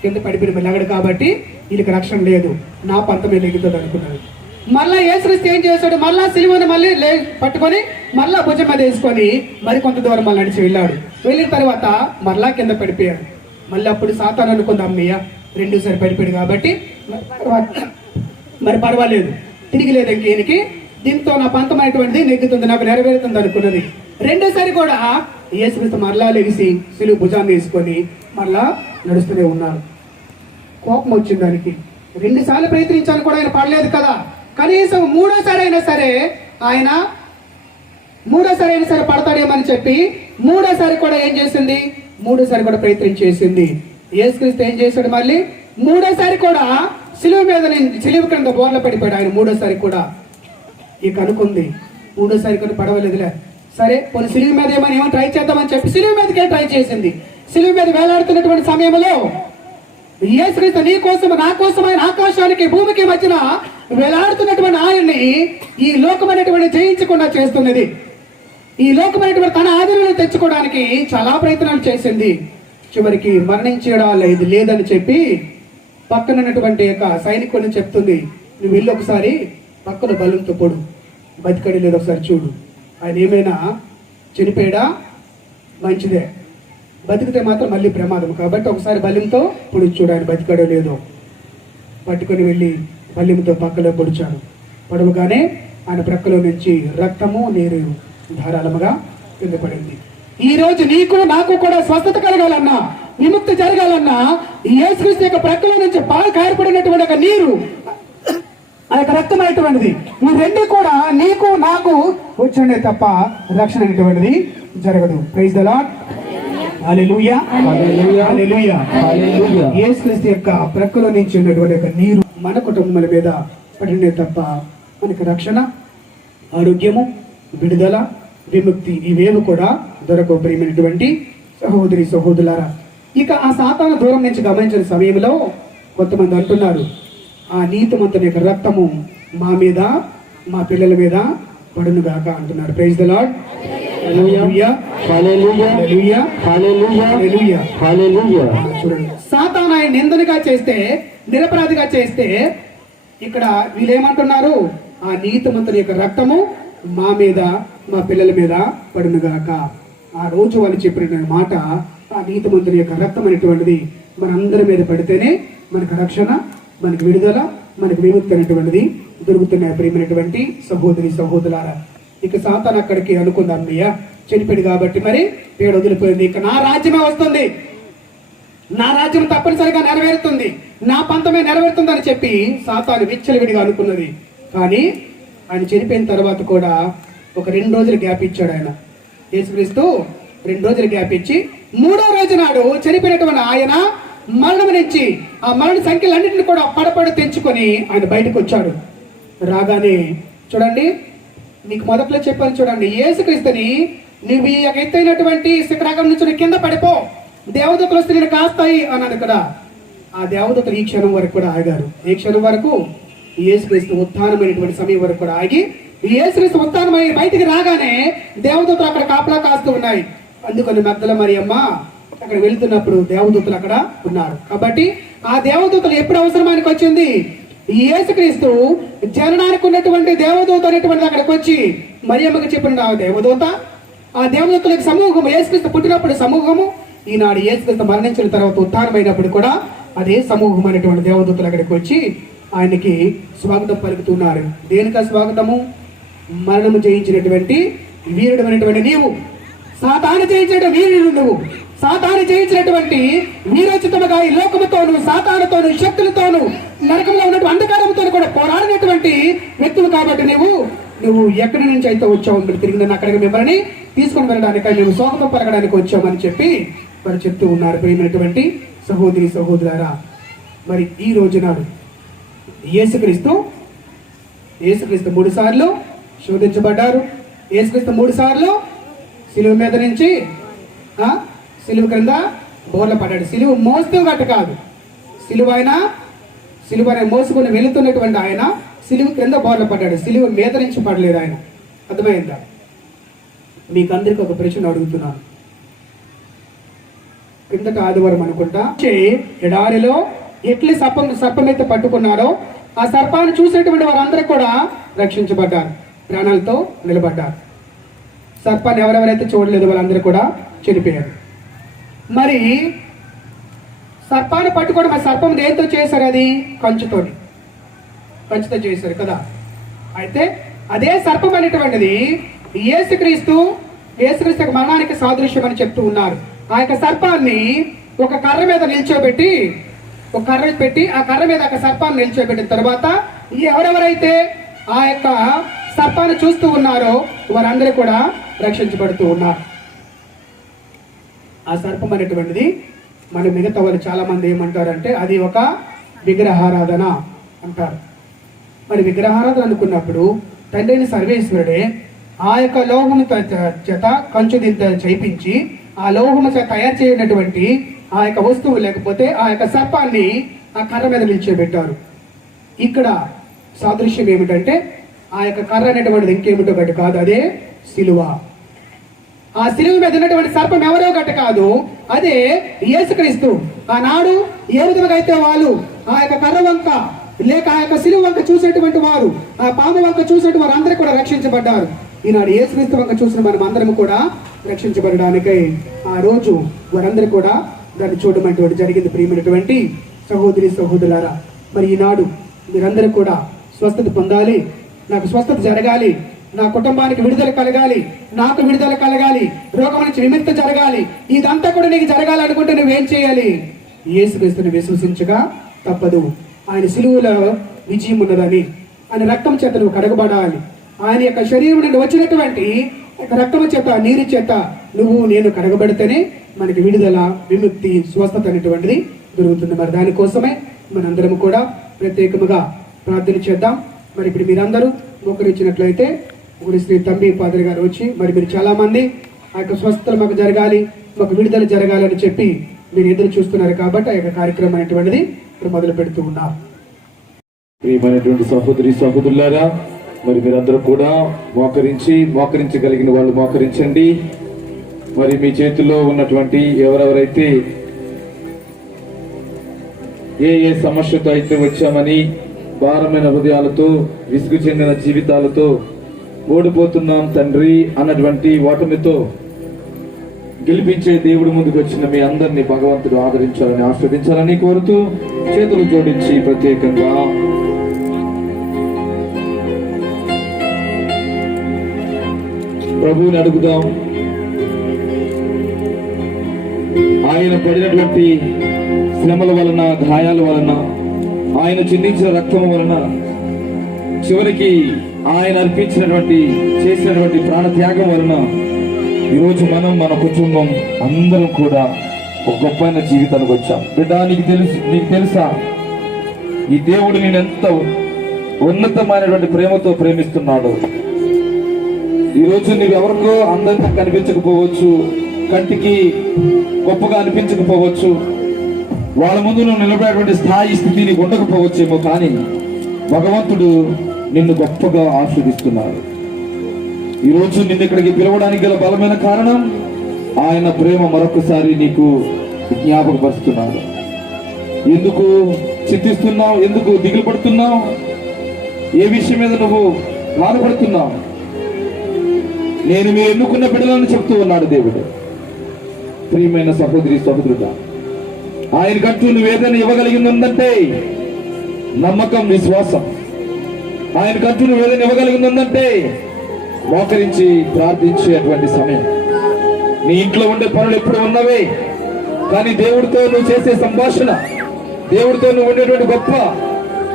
కింద పడిపోయి వెళ్ళాడు కాబట్టి వీళ్ళకి రక్షణ లేదు, నా పంతమే లెగుతుంది అనుకున్నాడు. మళ్ళా యేసుక్రీస్తు ఏం చేశాడు? మళ్ళా సిలువను మళ్ళీ పట్టుకొని మళ్ళా భుజం మీద వేసుకొని మరి కొంత దూరం మళ్ళీ నడిచి వెళ్ళాడు. వెళ్ళిన తర్వాత మళ్ళా కింద పడిపోయాడు. మళ్ళీ అప్పుడు సాతాను అనుకుంది అమ్మయ్య 2 సారి పడిపోయాడు కాబట్టి మరి పర్వాలేదు, తిరిగి లేదు ఇంకేనికి, దీంతో నా పంతమైనటువంటిది నెగ్గుతుంది, నాకు నెరవేరుతుంది అనుకున్నది. 2వ సారి కూడా యేసుక్రీస్తు మరలా లెగిసి సిలువ భుజాన్ని వేసుకొని మరలా నడుస్తూనే ఉన్నారు. కోపం వచ్చింది దానికి. 2 సార్లు ప్రయత్నించాలని కూడా ఆయన పడలేదు కదా. కనీసం 3వ సారి అయినా సరే ఆయన 3వ సారి అయినా సరే పడతాడేమని చెప్పి 3వ సారి కూడా ఏం చేసింది? 3వ సారి కూడా ప్రయత్నం చేసింది. యేసుక్రీస్తు ఏం చేశాడు? మళ్ళీ 3వ సారి కూడా సిలువ కింద బోర్ల పడిపోయాడు ఆయన. 3వ సారి కూడా ఇక అనుకుంది 3వ సారి కూడా పడవలేదులే, సరే కొన్ని సిలువ మీద ఏమో ట్రై చేద్దామని చెప్పి సిలువ మీదకే ట్రై చేసింది. సిలువ మీద వేలాడుతున్నటువంటి సమయంలో యేసుక్రీస్తు నీ కోసం నా కోసం ఆయన ఆకాశానికి భూమికి మధ్యన వేలాడుతున్నటువంటి ఆయన్ని ఈ లోకమైనటువంటి జయించకుండా చేస్తున్నది. ఈ లోకమైనటువంటి తన ఆదరణను తెచ్చుకోవడానికి చాలా ప్రయత్నాలు చేసింది. చివరికి మరణించడం ఇది లేదని చెప్పి పక్కనున్నటువంటి యొక్క సైనికుడిని చెప్తుంది, నువ్వు వెళ్ళి ఒకసారి పక్కన బలంతో పొడు, బతికడి లేదు ఒకసారి చూడు, ఆయన ఏమైనా చనిపోయాడా మంచిదే, బతికితే మాత్రం మళ్ళీ ప్రమాదం, కాబట్టి ఒకసారి బల్యంతో పొడిచి చూడు ఆయన బతికాడో లేదో. పట్టుకొని వెళ్ళి బల్యంతో పక్కలో పొడిచాడు. పొడవగానే ఆయన ప్రక్కలో నుంచి రక్తము నీరు ధారాళముగా కింద పడింది. ఈ రోజు నీకు నాకు కూడా స్వస్థత కలగాలన్నా, విముక్తి జరగాలన్నా యేసుక్రీస్తు యొక్క ప్రక్కల నుంచి పాలు కాయపడినటువంటి ఒక నీరు, ఆ యొక్క రక్తం అనేటువంటిది, ఈ రెండు కూడా నీకు నాకు వచ్చిండే తప్ప రక్షణ అనేటువంటిది జరగదు. Praise the Lord. Hallelujah, hallelujah, hallelujah. యేసుక్రీస్తు యొక్క ప్రక్కల నుంచి ఉన్నటువంటి ఒక నీరు మన కుటుంబాల మీద పడినే తప్ప మనకి రక్షణ, ఆరోగ్యము, విడుదల, విముక్తి ఇవేవి కూడా దొరకవు. ప్రియమైనటువంటి సహోదరి సహోదరులారా, ఇక ఆ సాతాను దూరం నుంచి గమనించిన సమయంలో కొంతమంది అంటున్నారు, ఆ నీతిమంతుని యొక్క రక్తము మా మీద, మా పిల్లల మీద పడును గాక అంటున్నారు. Praise the Lord. Hallelujah, hallelujah, hallelujah, hallelujah, hallelujah, hallelujah. చూడండి, సాతాను ఆయన నిందనగా చేస్తే, నిరపరాధిగా చేస్తే, ఇక్కడ వీళ్ళేమంటున్నారు, ఆ నీతిమంతుని యొక్క రక్తము మా మీద, మా పిల్లల మీద పడును గాక. ఆ రోజు వాళ్ళు చెప్పిన మాట, ఆ నీతిమంతుని యొక్క రక్తం అనేటువంటిది మనందరి మీద పడితేనే మనకు రక్షణ, మనకు విడుదల, మనకు విముక్తి అనేటువంటిది దొరుకుతున్నాయి. ప్రియమైనటువంటి సహోదరి సహోదరులారా, ఇక సాతాను అక్కడికి అనుకుంది, అన్నయ్య చనిపోయాడు కాబట్టి మరి పేడ వదిలిపోయింది, ఇక నా రాజ్యమే వస్తుంది, నా రాజ్యం తప్పనిసరిగా నెరవేరుతుంది, నా పంతమే నెరవేరుతుంది అని చెప్పి సాతాను విచ్చలవిడిగా అనుకున్నది. కానీ ఆయన చనిపోయిన తర్వాత కూడా ఒక 2 రోజులు గ్యాప్ ఇచ్చాడు ఆయన. యేసుక్రీస్తు 2 రోజులు గ్యాప్ ఇచ్చి 3వ రోజు నాడు చనిపోయినటువంటి ఆయన మరణం నుంచి ఆ మరణ సంఖ్యలన్నింటినీ కూడా పడపడి తెంచుకొని ఆయన బయటకు వచ్చాడు. రాగానే చూడండి, మీకు మొదట్లో చెప్పాను చూడండి, యేసుక్రీస్తుని నువ్వు ఈ ఎత్తైనటువంటి శిఖరాగం నుంచి కింద పడిపో, దేవదూతలు వస్తే నేను కాస్తాయి అన్నాడు కదా. ఆ దేవదూతలు ఈ క్షణం వరకు కూడా ఆగారు. ఈ క్షణం వరకు యేసుక్రీస్తు ఉత్థానమైనటువంటి సమయం వరకు కూడా ఆగి, యేసుక్రీస్తు ఉత్థానమై బయటికి రాగానే దేవదూతలు అక్కడ కాపలా కాస్తూ ఉన్నాయి. అందుకని మగ్దల మరియమ్మ అక్కడ వెళ్తున్నప్పుడు దేవదూతలు అక్కడ ఉన్నారు. కాబట్టి ఆ దేవదూతలు ఎప్పుడు అవసరమానికి వచ్చింది, యేసుక్రీస్తు జననానికి ఉన్నటువంటి దేవదూత అనేటువంటిది అక్కడికి వచ్చి మరియమ్మకి చెప్పిన ఆ దేవదూతలకు సమూహము, యేసుక్రీస్తు పుట్టినప్పుడు సమూహము, ఈనాడు యేసుక్రీస్తు మరణించిన తర్వాత ఉత్థానమైనప్పుడు కూడా అదే సమూహం అనేటువంటి దేవదూతలు అక్కడికి వచ్చి ఆయనకి స్వాగతం పలుకుతున్నారు. దేనికా స్వాగతము? మరణము జయించినటువంటి వీరుడు అనేటువంటి నీవు, సాతాను జయించిన వీరుడు నువ్వు, సాతాను జయించినటువంటి వీరోచితముగా ఈ లోకముతోను, సాతానుతోను, శక్తులతోను, నరకంలో ఉన్నటువంటి అంధకారంతో కూడా పోరాడినటువంటి వ్యక్తులు. కాబట్టి నువ్వు ఎక్కడి నుంచి అయితే వచ్చావు, మీరు తిరిగి నన్ను అక్కడికి మిమ్మల్ని తీసుకొని వెళ్ళడానికి, మేము స్వాగతం పలకడానికి వచ్చామని చెప్పి వారు చెప్తూ ఉన్నారు. ప్రియమైనటువంటి సహోదరి సహోదరులారా, మరి ఈ రోజు నాడు యేసుక్రీస్తు 3 సార్లు శోధించబడ్డారు. యేసుక్రీస్తు 3 సార్లు సిలువ మీద నుంచి సిలువ క్రింద బోర్ల పడ్డాడు. సిలువ మోస్తూ గట్ట కాదు, సిలువ మోసుకొని వెళుతున్నటువంటి ఆయన సిలువ క్రింద బోర్ల పడ్డాడు, సిలువ మీద నుంచి పడలేదు ఆయన. అర్థమైందా? మీకు అందరికీ ఒక ప్రశ్న అడుగుతున్నాను. క్రిందట ఆదివారం అనుకుంటా ఎడారిలో ఎట్లా సర్పమైతే పట్టుకున్నారో ఆ సర్పాన్ని చూసినటువంటి వారందరూ కూడా రక్షించబడ్డారు, ప్రాణాలతో నిలబడ్డారు. సర్పాన్ని ఎవరెవరైతే చూడలేదు వాళ్ళందరూ కూడా చనిపోయారు. మరి సర్పాన్ని పట్టుకోవడం, ఆ సర్పం దేంతో చేశారు? అది కంచుతో చేశారు కదా. అయితే అదే సర్పం అనేటువంటిది యేసుక్రీస్తు మరణానికి సాదృశ్యం అని చెప్తూ ఉన్నారు. ఆ యొక్క సర్పాన్ని ఒక కర్ర మీద నిల్చోబెట్టి, ఆ కర్ర మీద ఒక సర్పాన్ని నిల్చోబెట్టిన తర్వాత ఎవరెవరైతే ఆ యొక్క సర్పాన్ని చూస్తూ ఉన్నారో వారందరూ కూడా రక్షించబడుతూ ఉన్నారు. ఆ సర్పం అనేటువంటిది మన మిగతా వాళ్ళు చాలా మంది ఏమంటారంటే అది ఒక విగ్రహారాధన అంటారు. మరి విగ్రహారాధన అనుకున్నప్పుడు తండ్రిని సర్వేశ్వరుడే ఆ యొక్క లోహము చేత కంచు చేయించి ఆ లోహము చేత తయారు చేయనటువంటి ఆ యొక్క వస్తువు లేకపోతే ఆ యొక్క సర్పాన్ని ఆ కర్ర మీద నిల్చోబెట్టారు. ఇక్కడ సాదృశ్యం ఏమిటంటే ఆ యొక్క కర్ర అనేటువంటిది ఇంకేమిటో గట్టి కాదు, అదే సిలువ. ఆ సిలువ మీద ఉన్నటువంటి సర్పం ఎవరో గట్ట కాదు, అదే యేసుక్రీస్తు. ఆనాడు ఏ విధంగా అయితే వాళ్ళు ఆ యొక్క కర్ర వంక లేక ఆ యొక్క సిలువ వంక చూసేటువంటి వారు, ఆ పాము వంక చూసేటువంటి వారు అందరూ కూడా రక్షించబడ్డారు. ఈనాడు యేసుక్రీస్తు వంక చూసిన మనం అందరం కూడా రక్షించబడడానికై ఆ రోజు వారందరూ కూడా దాన్ని చూడడం జరిగింది. ప్రియమైనటువంటి సహోదరి సహోదరులారా, మరి ఈనాడు మీరందరూ కూడా స్వస్థత పొందాలి, నాకు స్వస్థత జరగాలి, నా కుటుంబానికి విడుదల కలగాలి, నాకు విడుదల కలగాలి, రోగం నుంచి విముక్తి జరగాలి, ఇదంతా కూడా నీకు జరగాలనుకుంటే నువ్వేం చేయాలి? యేసుక్రీస్తుని విశ్వసించగా తప్పదు. ఆయన సిలువలో విజయం ఉన్నదని, ఆయన రక్తం చేత నువ్వు కడగబడాలి. ఆయన యొక్క శరీరం నుండి వచ్చినటువంటి రక్తము చేత, నీరు చేత నువ్వు నేను కడగబడితేనే మనకి విడుదల, విముక్తి, స్వస్థత అనేటువంటిది దొరుకుతుంది. మరి దానికోసమే మనందరం కూడా ప్రత్యేకముగా ప్రార్థన చేద్దాం. మరి ఇప్పుడు మీరందరూ మోకరించినట్లయితే గుడి శ్రీ తంబి పాదరి గారు వచ్చి, మరి మీరు చాలా మంది ఆ యొక్క స్వస్థతలు మాకు జరగాలి, మాకు విడుదల జరగాలి అని చెప్పి మీరు ఎదురు చూస్తున్నారు కాబట్టి ఆ యొక్క కార్యక్రమం అనేటువంటిది ఇప్పుడు మొదలు పెడుతూ ఉన్నారు. ప్రియమైనటువంటి సహోదరి సహోదరులారా, మరి మీరందరూ కూడా మోకరించగలిగిన వాళ్ళు మోకరించండి. మరి మీ చేతుల్లో ఉన్నటువంటి ఎవరెవరైతే ఏ సమస్యతో అయితే వచ్చామని భారమైన హృదయాలతో, విసుగు చెందిన జీవితాలతో, ఓడిపోతున్నాం తండ్రి అన్నటువంటి ఓటమితో గెలిపించే దేవుడి ముందుకు వచ్చిన మీ అందరినీ భగవంతుడు ఆదరించాలని, ఆస్వాదించాలని కోరుతూ చేతులు జోడించి ప్రత్యేకంగా ప్రభువుని అడుగుదాం. ఆయన పడినటువంటి శ్రమల వలన, గాయాల వలన, ఆయన చిందించిన రక్తం వలన, చివరికి ఆయన చేసినటువంటి ప్రాణ త్యాగం వలన ఈరోజు మనం, మన కుటుంబం అందరం కూడా ఒక గొప్పైన జీవితానికి వచ్చాం. బిడ్డ, నీకు తెలుసా ఈ దేవుడు నేను ఎంత ఉన్నతమైనటువంటి ప్రేమతో ప్రేమిస్తున్నాడు. ఈరోజు నీవు ఎవరికో అందంగా కనిపించకపోవచ్చు, కంటికి గొప్పగా అనిపించకపోవచ్చు, వాళ్ళ ముందు నువ్వు నిలబడేటువంటి స్థితి నీకు ఉండకపోవచ్చేమో, కానీ భగవంతుడు నిన్ను గొప్పగా ఆస్వాదిస్తున్నాడు. ఈరోజు నిన్ను ఇక్కడికి పిలవడానికి గల బలమైన కారణం ఆయన ప్రేమ మరొకసారి నీకు జ్ఞాపకపరుస్తున్నాడు. ఎందుకు చింతిస్తున్నావు? ఎందుకు దిగులు పడుతున్నావు? ఏ విషయం మీద నువ్వు బాధపడుతున్నావు? నేను మీరు ఎన్నుకున్న బిడ్డలను చెప్తూ ఉన్నాడు దేవుడు. ప్రియమైన సహోదరి సహోదరుడా, ఆయనకంటూ నువ్వేదైనా ఇవ్వగలిగిందంటే నమ్మకం, విశ్వాసం. ఆయనకంటూ నువ్వేదైనా ఇవ్వగలిగిందంటే మోకరించి ప్రార్థించేటువంటి సమయం. నీ ఇంట్లో ఉండే పనులు ఎప్పుడు ఉన్నవే, కానీ దేవుడితో నువ్వు చేసే సంభాషణ, దేవుడితో నువ్వు ఉండేటువంటి గొప్ప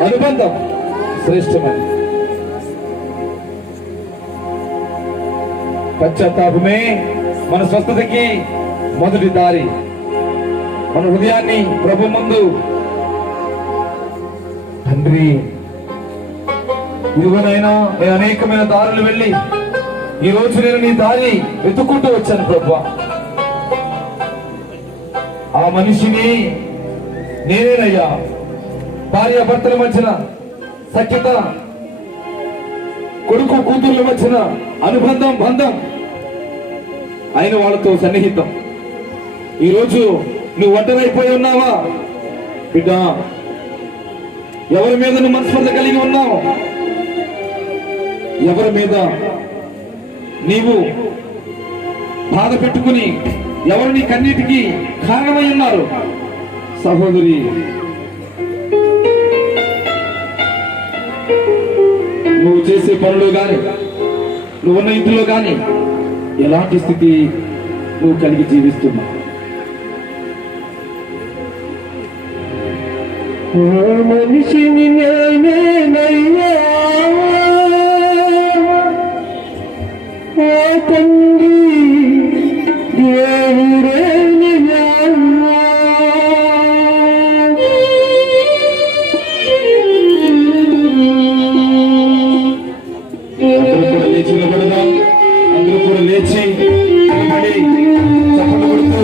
అనుబంధం శ్రేష్టమైనది. పశ్చాత్తాపమే మన స్వస్థతకి మొదటి దారి. మన హృదయాన్ని ప్రభు ముందు, తండ్రి ఇదిగోనైనా నేను అనేకమైన దారులు వెళ్ళి ఈ రోజు నేను నీ దారి వెతుక్కుంటూ వచ్చాను ప్రభు. ఆ మనిషిని నేనేనయ్యా. భార్యాభర్తల మధ్యన సఖ్యత, కొడుకు కూతుర్ల మధ్యన అనుబంధం, బంధం, అయిన వాళ్ళతో సన్నిహితం. ఈరోజు నువ్వు ఒంటరైపోయి ఉన్నావా బిడ్డ? ఎవరి మీద నువ్వు మనస్పర్ధ కలిగి ఉన్నావు? ఎవరి మీద నీవు బాధ పెట్టుకుని, ఎవరు నీ కన్నీటికి కారణమై ఉన్నారు? సహోదరి, నువ్వు చేసే పనులు గాని, నువ్వున్న ఇంటిలో గాని ఎలాంటి స్థితి నువ్వు కలిగి జీవిస్తున్నావు? మనిషిని నేనయ్యా, తండ్రి దేవుడే లేచి నిలబడదాం. అందరూ కూడా లేచి నిలబడి చప్పట్లు కొడుతూ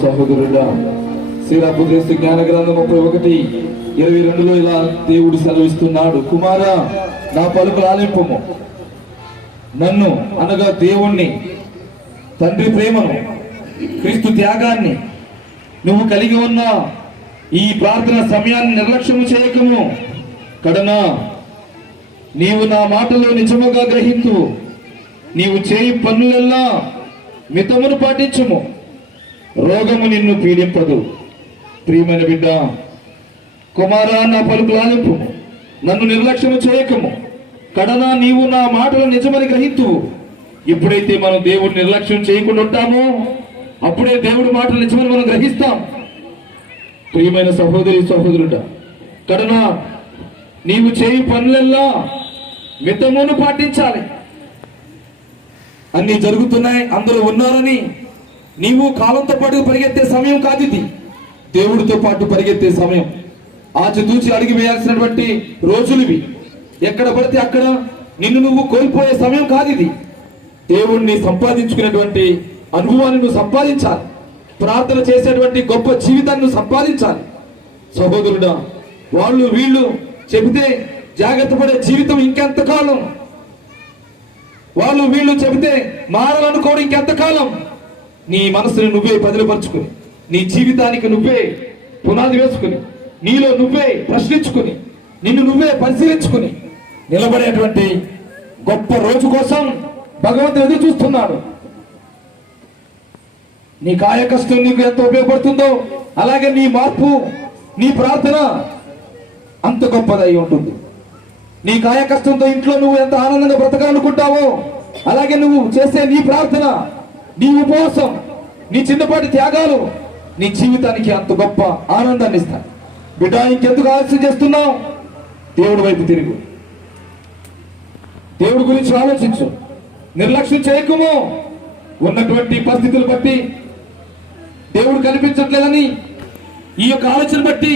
సహోదరుడా, శ్రీరాపదేశ జ్ఞాన గ్రంథం 31:22 ఇలా దేవుడు సెలవిస్తున్నాడు. కుమారా, నా పలుకులు ఆలింపుము. నన్ను అనగా దేవుణ్ణి, తండ్రి ప్రేమను, క్రీస్తు త్యాగాన్ని నువ్వు కలిగి ఉన్న ఈ ప్రార్థన సమయాన్ని నిర్లక్ష్యము చేయకము. కడనా నీవు నా మాటలు నిజముగా గ్రహించు. నీవు చేయి పనులెల్లా మితమును పాటించుము. రోగము నిన్ను పీడింపదు. ప్రియమైన బిడ్డ, కుమారా, నా పలుకులు ఆలింపు. నన్ను నిర్లక్ష్యము చేయకము. కడనా నీవు నా మాటలు నిజమని గ్రహించు. ఎప్పుడైతే మనం దేవుడిని నిర్లక్ష్యం చేయకుండా ఉంటామో అప్పుడే దేవుడి మాటలు నిజమని మనం గ్రహిస్తాం. ప్రియమైన సహోదరి సహోదరుడా, కడనా నీవు చేయి పనులెల్లా మితమును పాటించాలి. అన్ని జరుగుతున్నాయి, అందరూ ఉన్నారని నీవు కాలంతో పాటు పరిగెత్తే సమయం కాదు ఇది. దేవుడితో పాటు పరిగెత్తే సమయం. ఆచితూచి అడిగి వేయాల్సినటువంటి రోజులు ఇవి. ఎక్కడ పడితే అక్కడ నిన్ను నువ్వు కోల్పోయే సమయం కాదు ఇది. దేవుణ్ణి సంపాదించుకునేటువంటి అనుభవాన్ని నువ్వు సంపాదించాలి. ప్రార్థన చేసేటువంటి గొప్ప జీవితాన్ని నువ్వు సంపాదించాలి. సహోదరుడా, వాళ్ళు వీళ్ళు చెబితే జాగ్రత్త పడే జీవితం ఇంకెంతకాలం? వాళ్ళు వీళ్ళు చెబితే మారాలనుకోవడం ఇంకెంతకాలం? నీ మనసుని నువ్వే బదిలిపరుచుకుని, నీ జీవితానికి నువ్వే పునాది వేసుకుని, నీలో నువ్వే ప్రశ్నించుకుని, నిన్ను నువ్వే పరిశీలించుకుని నిలబడేటువంటి గొప్ప రోజు కోసం భగవంతుడు ఎదురు చూస్తున్నాడు. నీ కాయ కష్టం నీకు ఎంత ఉపయోగపడుతుందో అలాగే నీ మార్పు, నీ ప్రార్థన అంత గొప్పదై ఉంటుంది. నీ కాయ కష్టంతో ఇంట్లో నువ్వు ఎంత ఆనందంగా బ్రతకాలనుకుంటావో అలాగే నువ్వు చేసే నీ ప్రార్థన, నీ ఉపవాసం, నీ చిన్నపాటి త్యాగాలు నీ జీవితానికి అంత గొప్ప ఆనందాన్ని ఇస్తాయి. బిడ్డ, ఇంకెందుకు ఆలస్యం చేస్తున్నావు? దేవుడి వైపు తిరుగు. దేవుడి గురించి ఆలోచించు. నిర్లక్ష్యం చేయకము. ఉన్నటువంటి పరిస్థితులు బట్టి దేవుడు కనిపించట్లేదని ఈ యొక్క ఆలోచన బట్టి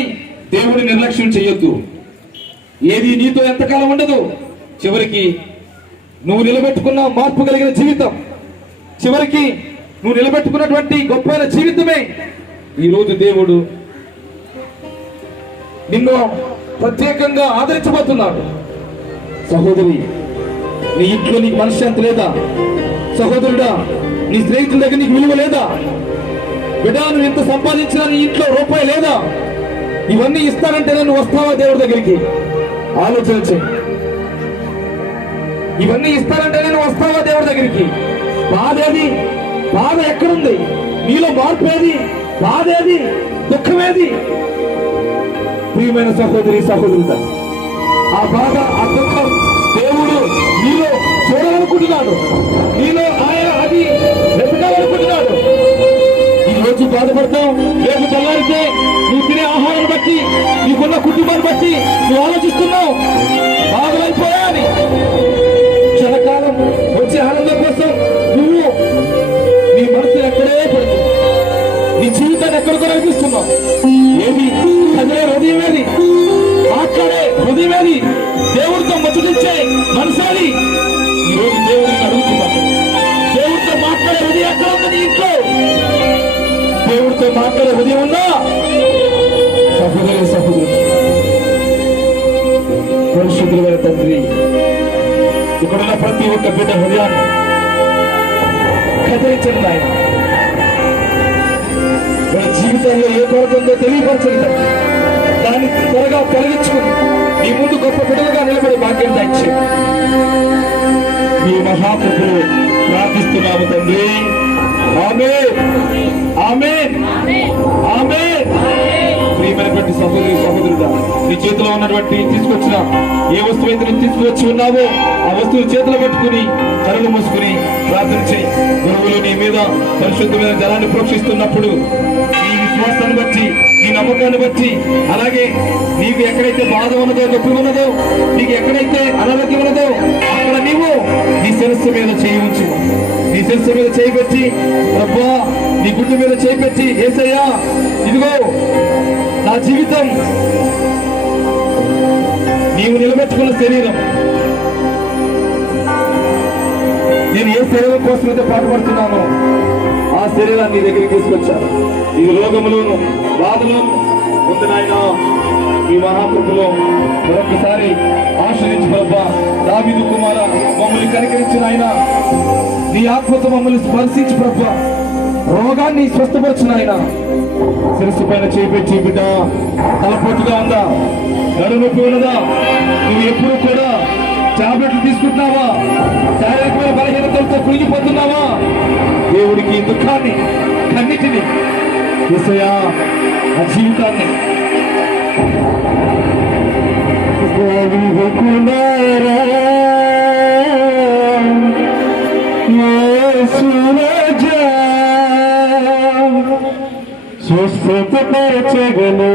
దేవుడిని నిర్లక్ష్యం చేయొద్దు. ఏది నీతో ఎంతకాలం ఉండదు. చివరికి నువ్వు నిలబెట్టుకున్న మార్పు కలిగిన జీవితం, చివరికి నువ్వు నిలబెట్టుకున్నటువంటి గొప్పైన జీవితమే ఈరోజు దేవుడు నిన్ను ప్రత్యేకంగా ఆదరించబోతున్నాడు. సహోదరి, నీ ఇంట్లో నీకు మనశ్శాంతి లేదా? సహోదరుడా, నీ స్నేహితుల దగ్గర నీకు విలువ లేదా? బిడ్డ, నువ్వు ఎంత సంపాదించినా నీ ఇంట్లో రూపాయి లేదా? ఇవన్నీ ఇస్తానంటే నువ్వు వస్తావా దేవుడి దగ్గరికి? ఆలోచన చేయి. ఇవన్నీ ఇస్తానంటే నువ్వు వస్తావా దేవుడి దగ్గరికి? బాధ ఏది? బాధ ఎక్కడుంది? నీలో మార్పు ఏది? బాధ ఏది? దుఃఖమేది? ప్రియమైన సహోదరి సహోదరుడా, ఆ బాధ, ఆ దుఃఖం దేవుడు నీలో చూడాలనుకుంటున్నాడు. నీలో ఆయన అది వెతకాలనుకుంటున్నాడు. ఈ రోజు బాధపడతాం, రేపు తెల్లారితే నువ్వు తినే ఆహారాన్ని బట్టి, నీకున్న కుటుంబాన్ని బట్టి నువ్వు ఆలోచిస్తున్నావు బాధలైపోయాని. క్షణకాలం వచ్చే ఆనందం కోసం నువ్వు నీ మనసు ఎక్కడే పడుతుంది. నీ జీవితాన్ని ఎక్కడికో నడిపిస్తున్నావు. ఏది అదే హృదయం, ఏది మాట్లాడే హృదయం, ఏది దేవుడితో ముచ్చటించే మనసాలి. ఈ రోజు దేవుడిని అడుగుతున్నాను, దేవుడితో మాట్లాడే హృదయం ఎక్కడ ఉంది నీ ఇంట్లో? దేవుడితో మాట్లాడే హృదయం ఉందా? సహోదరి సహోదరుడు, పరిశుద్ధులైన తండ్రి, ఇక్కడున్న ప్రతి ఒక్క బిడ్డ హృదయాన్ని కదిలించండి ఆయన. మన జీవితంలో ఏ కొరత ఉందో తెలియపరచండి. దాన్ని త్వరగా తొలగించుకుని నీ ముందు గొప్ప బిడ్డలుగా నిలబడి భాగ్యం దాచి మీ మహాప్రభువు ప్రార్థిస్తున్నాము తండ్రి. ఆమేన్, ఆమేన్, ఆమేన్. ప్రియమైనటువంటి సహోదరి సహోదరుడా, నీ చేతిలో ఉన్నటువంటి తీసుకొచ్చిన ఏ వస్తువు అయితే నువ్వు తీసుకువచ్చి ఉన్నావో ఆ వస్తువు చేతిలో పట్టుకుని కళ్ళు మూసుకుని ప్రార్థన చేయి. గురువులు నీ మీద పరిశుద్ధమైన జలాన్ని ప్రోక్షిస్తున్నప్పుడు నీ విశ్వాసాన్ని బట్టి, నీ నమ్మకాన్ని బట్టి, అలాగే నీకు ఎక్కడైతే బాధ ఉన్నదో, నొప్పి ఉన్నదో, నీకు ఎక్కడైతే అనారోగ్యం ఉన్నదో అక్కడ నీవు నీ శిరస్సు మీద చేయి ఉంచు. నీ శిరస్సు మీద చేయి పెట్టి, ప్రభా నీ గుడ్డు మీద చేయి పెట్టి, యేసయ్యా ఇదిగో నా జీవితం నీవు నిలబెట్టుకున్న శరీరం, నేను ఏ శరీరం కోసమైతే పాటుపడుతున్నానో ఆ శరీరాన్ని నీ దగ్గరికి తీసుకొచ్చాను. ఈ రోగములోను బాధలోను ఉంది నాయన. ఈ మహాకృపలో మరొకసారి ఆశ్రయించు ప్రభా. దావీదు కుమార మమ్మల్ని కనికరించిన ఆయన, నీ ఆత్మతో మమ్మల్ని స్పర్శించి ప్రభా, రోగాన్ని స్వస్థపరచిన ఆయన. శిరస్సు పైన చేపెట్టి, బిడ్డ తలపోటుగా ఉందా, నడునొప్పి ఉన్నదా, నువ్వు ఎప్పుడు కూడా టాబ్లెట్లు తీసుకుంటున్నావా, శారీరకమైన బలహీనతలతో కృంగిపోతున్నావా, దేవుడికి దుఃఖాన్ని కన్నిటిని యేసయ్యా ఆ జీవితాన్ని స్వస్థపరచగను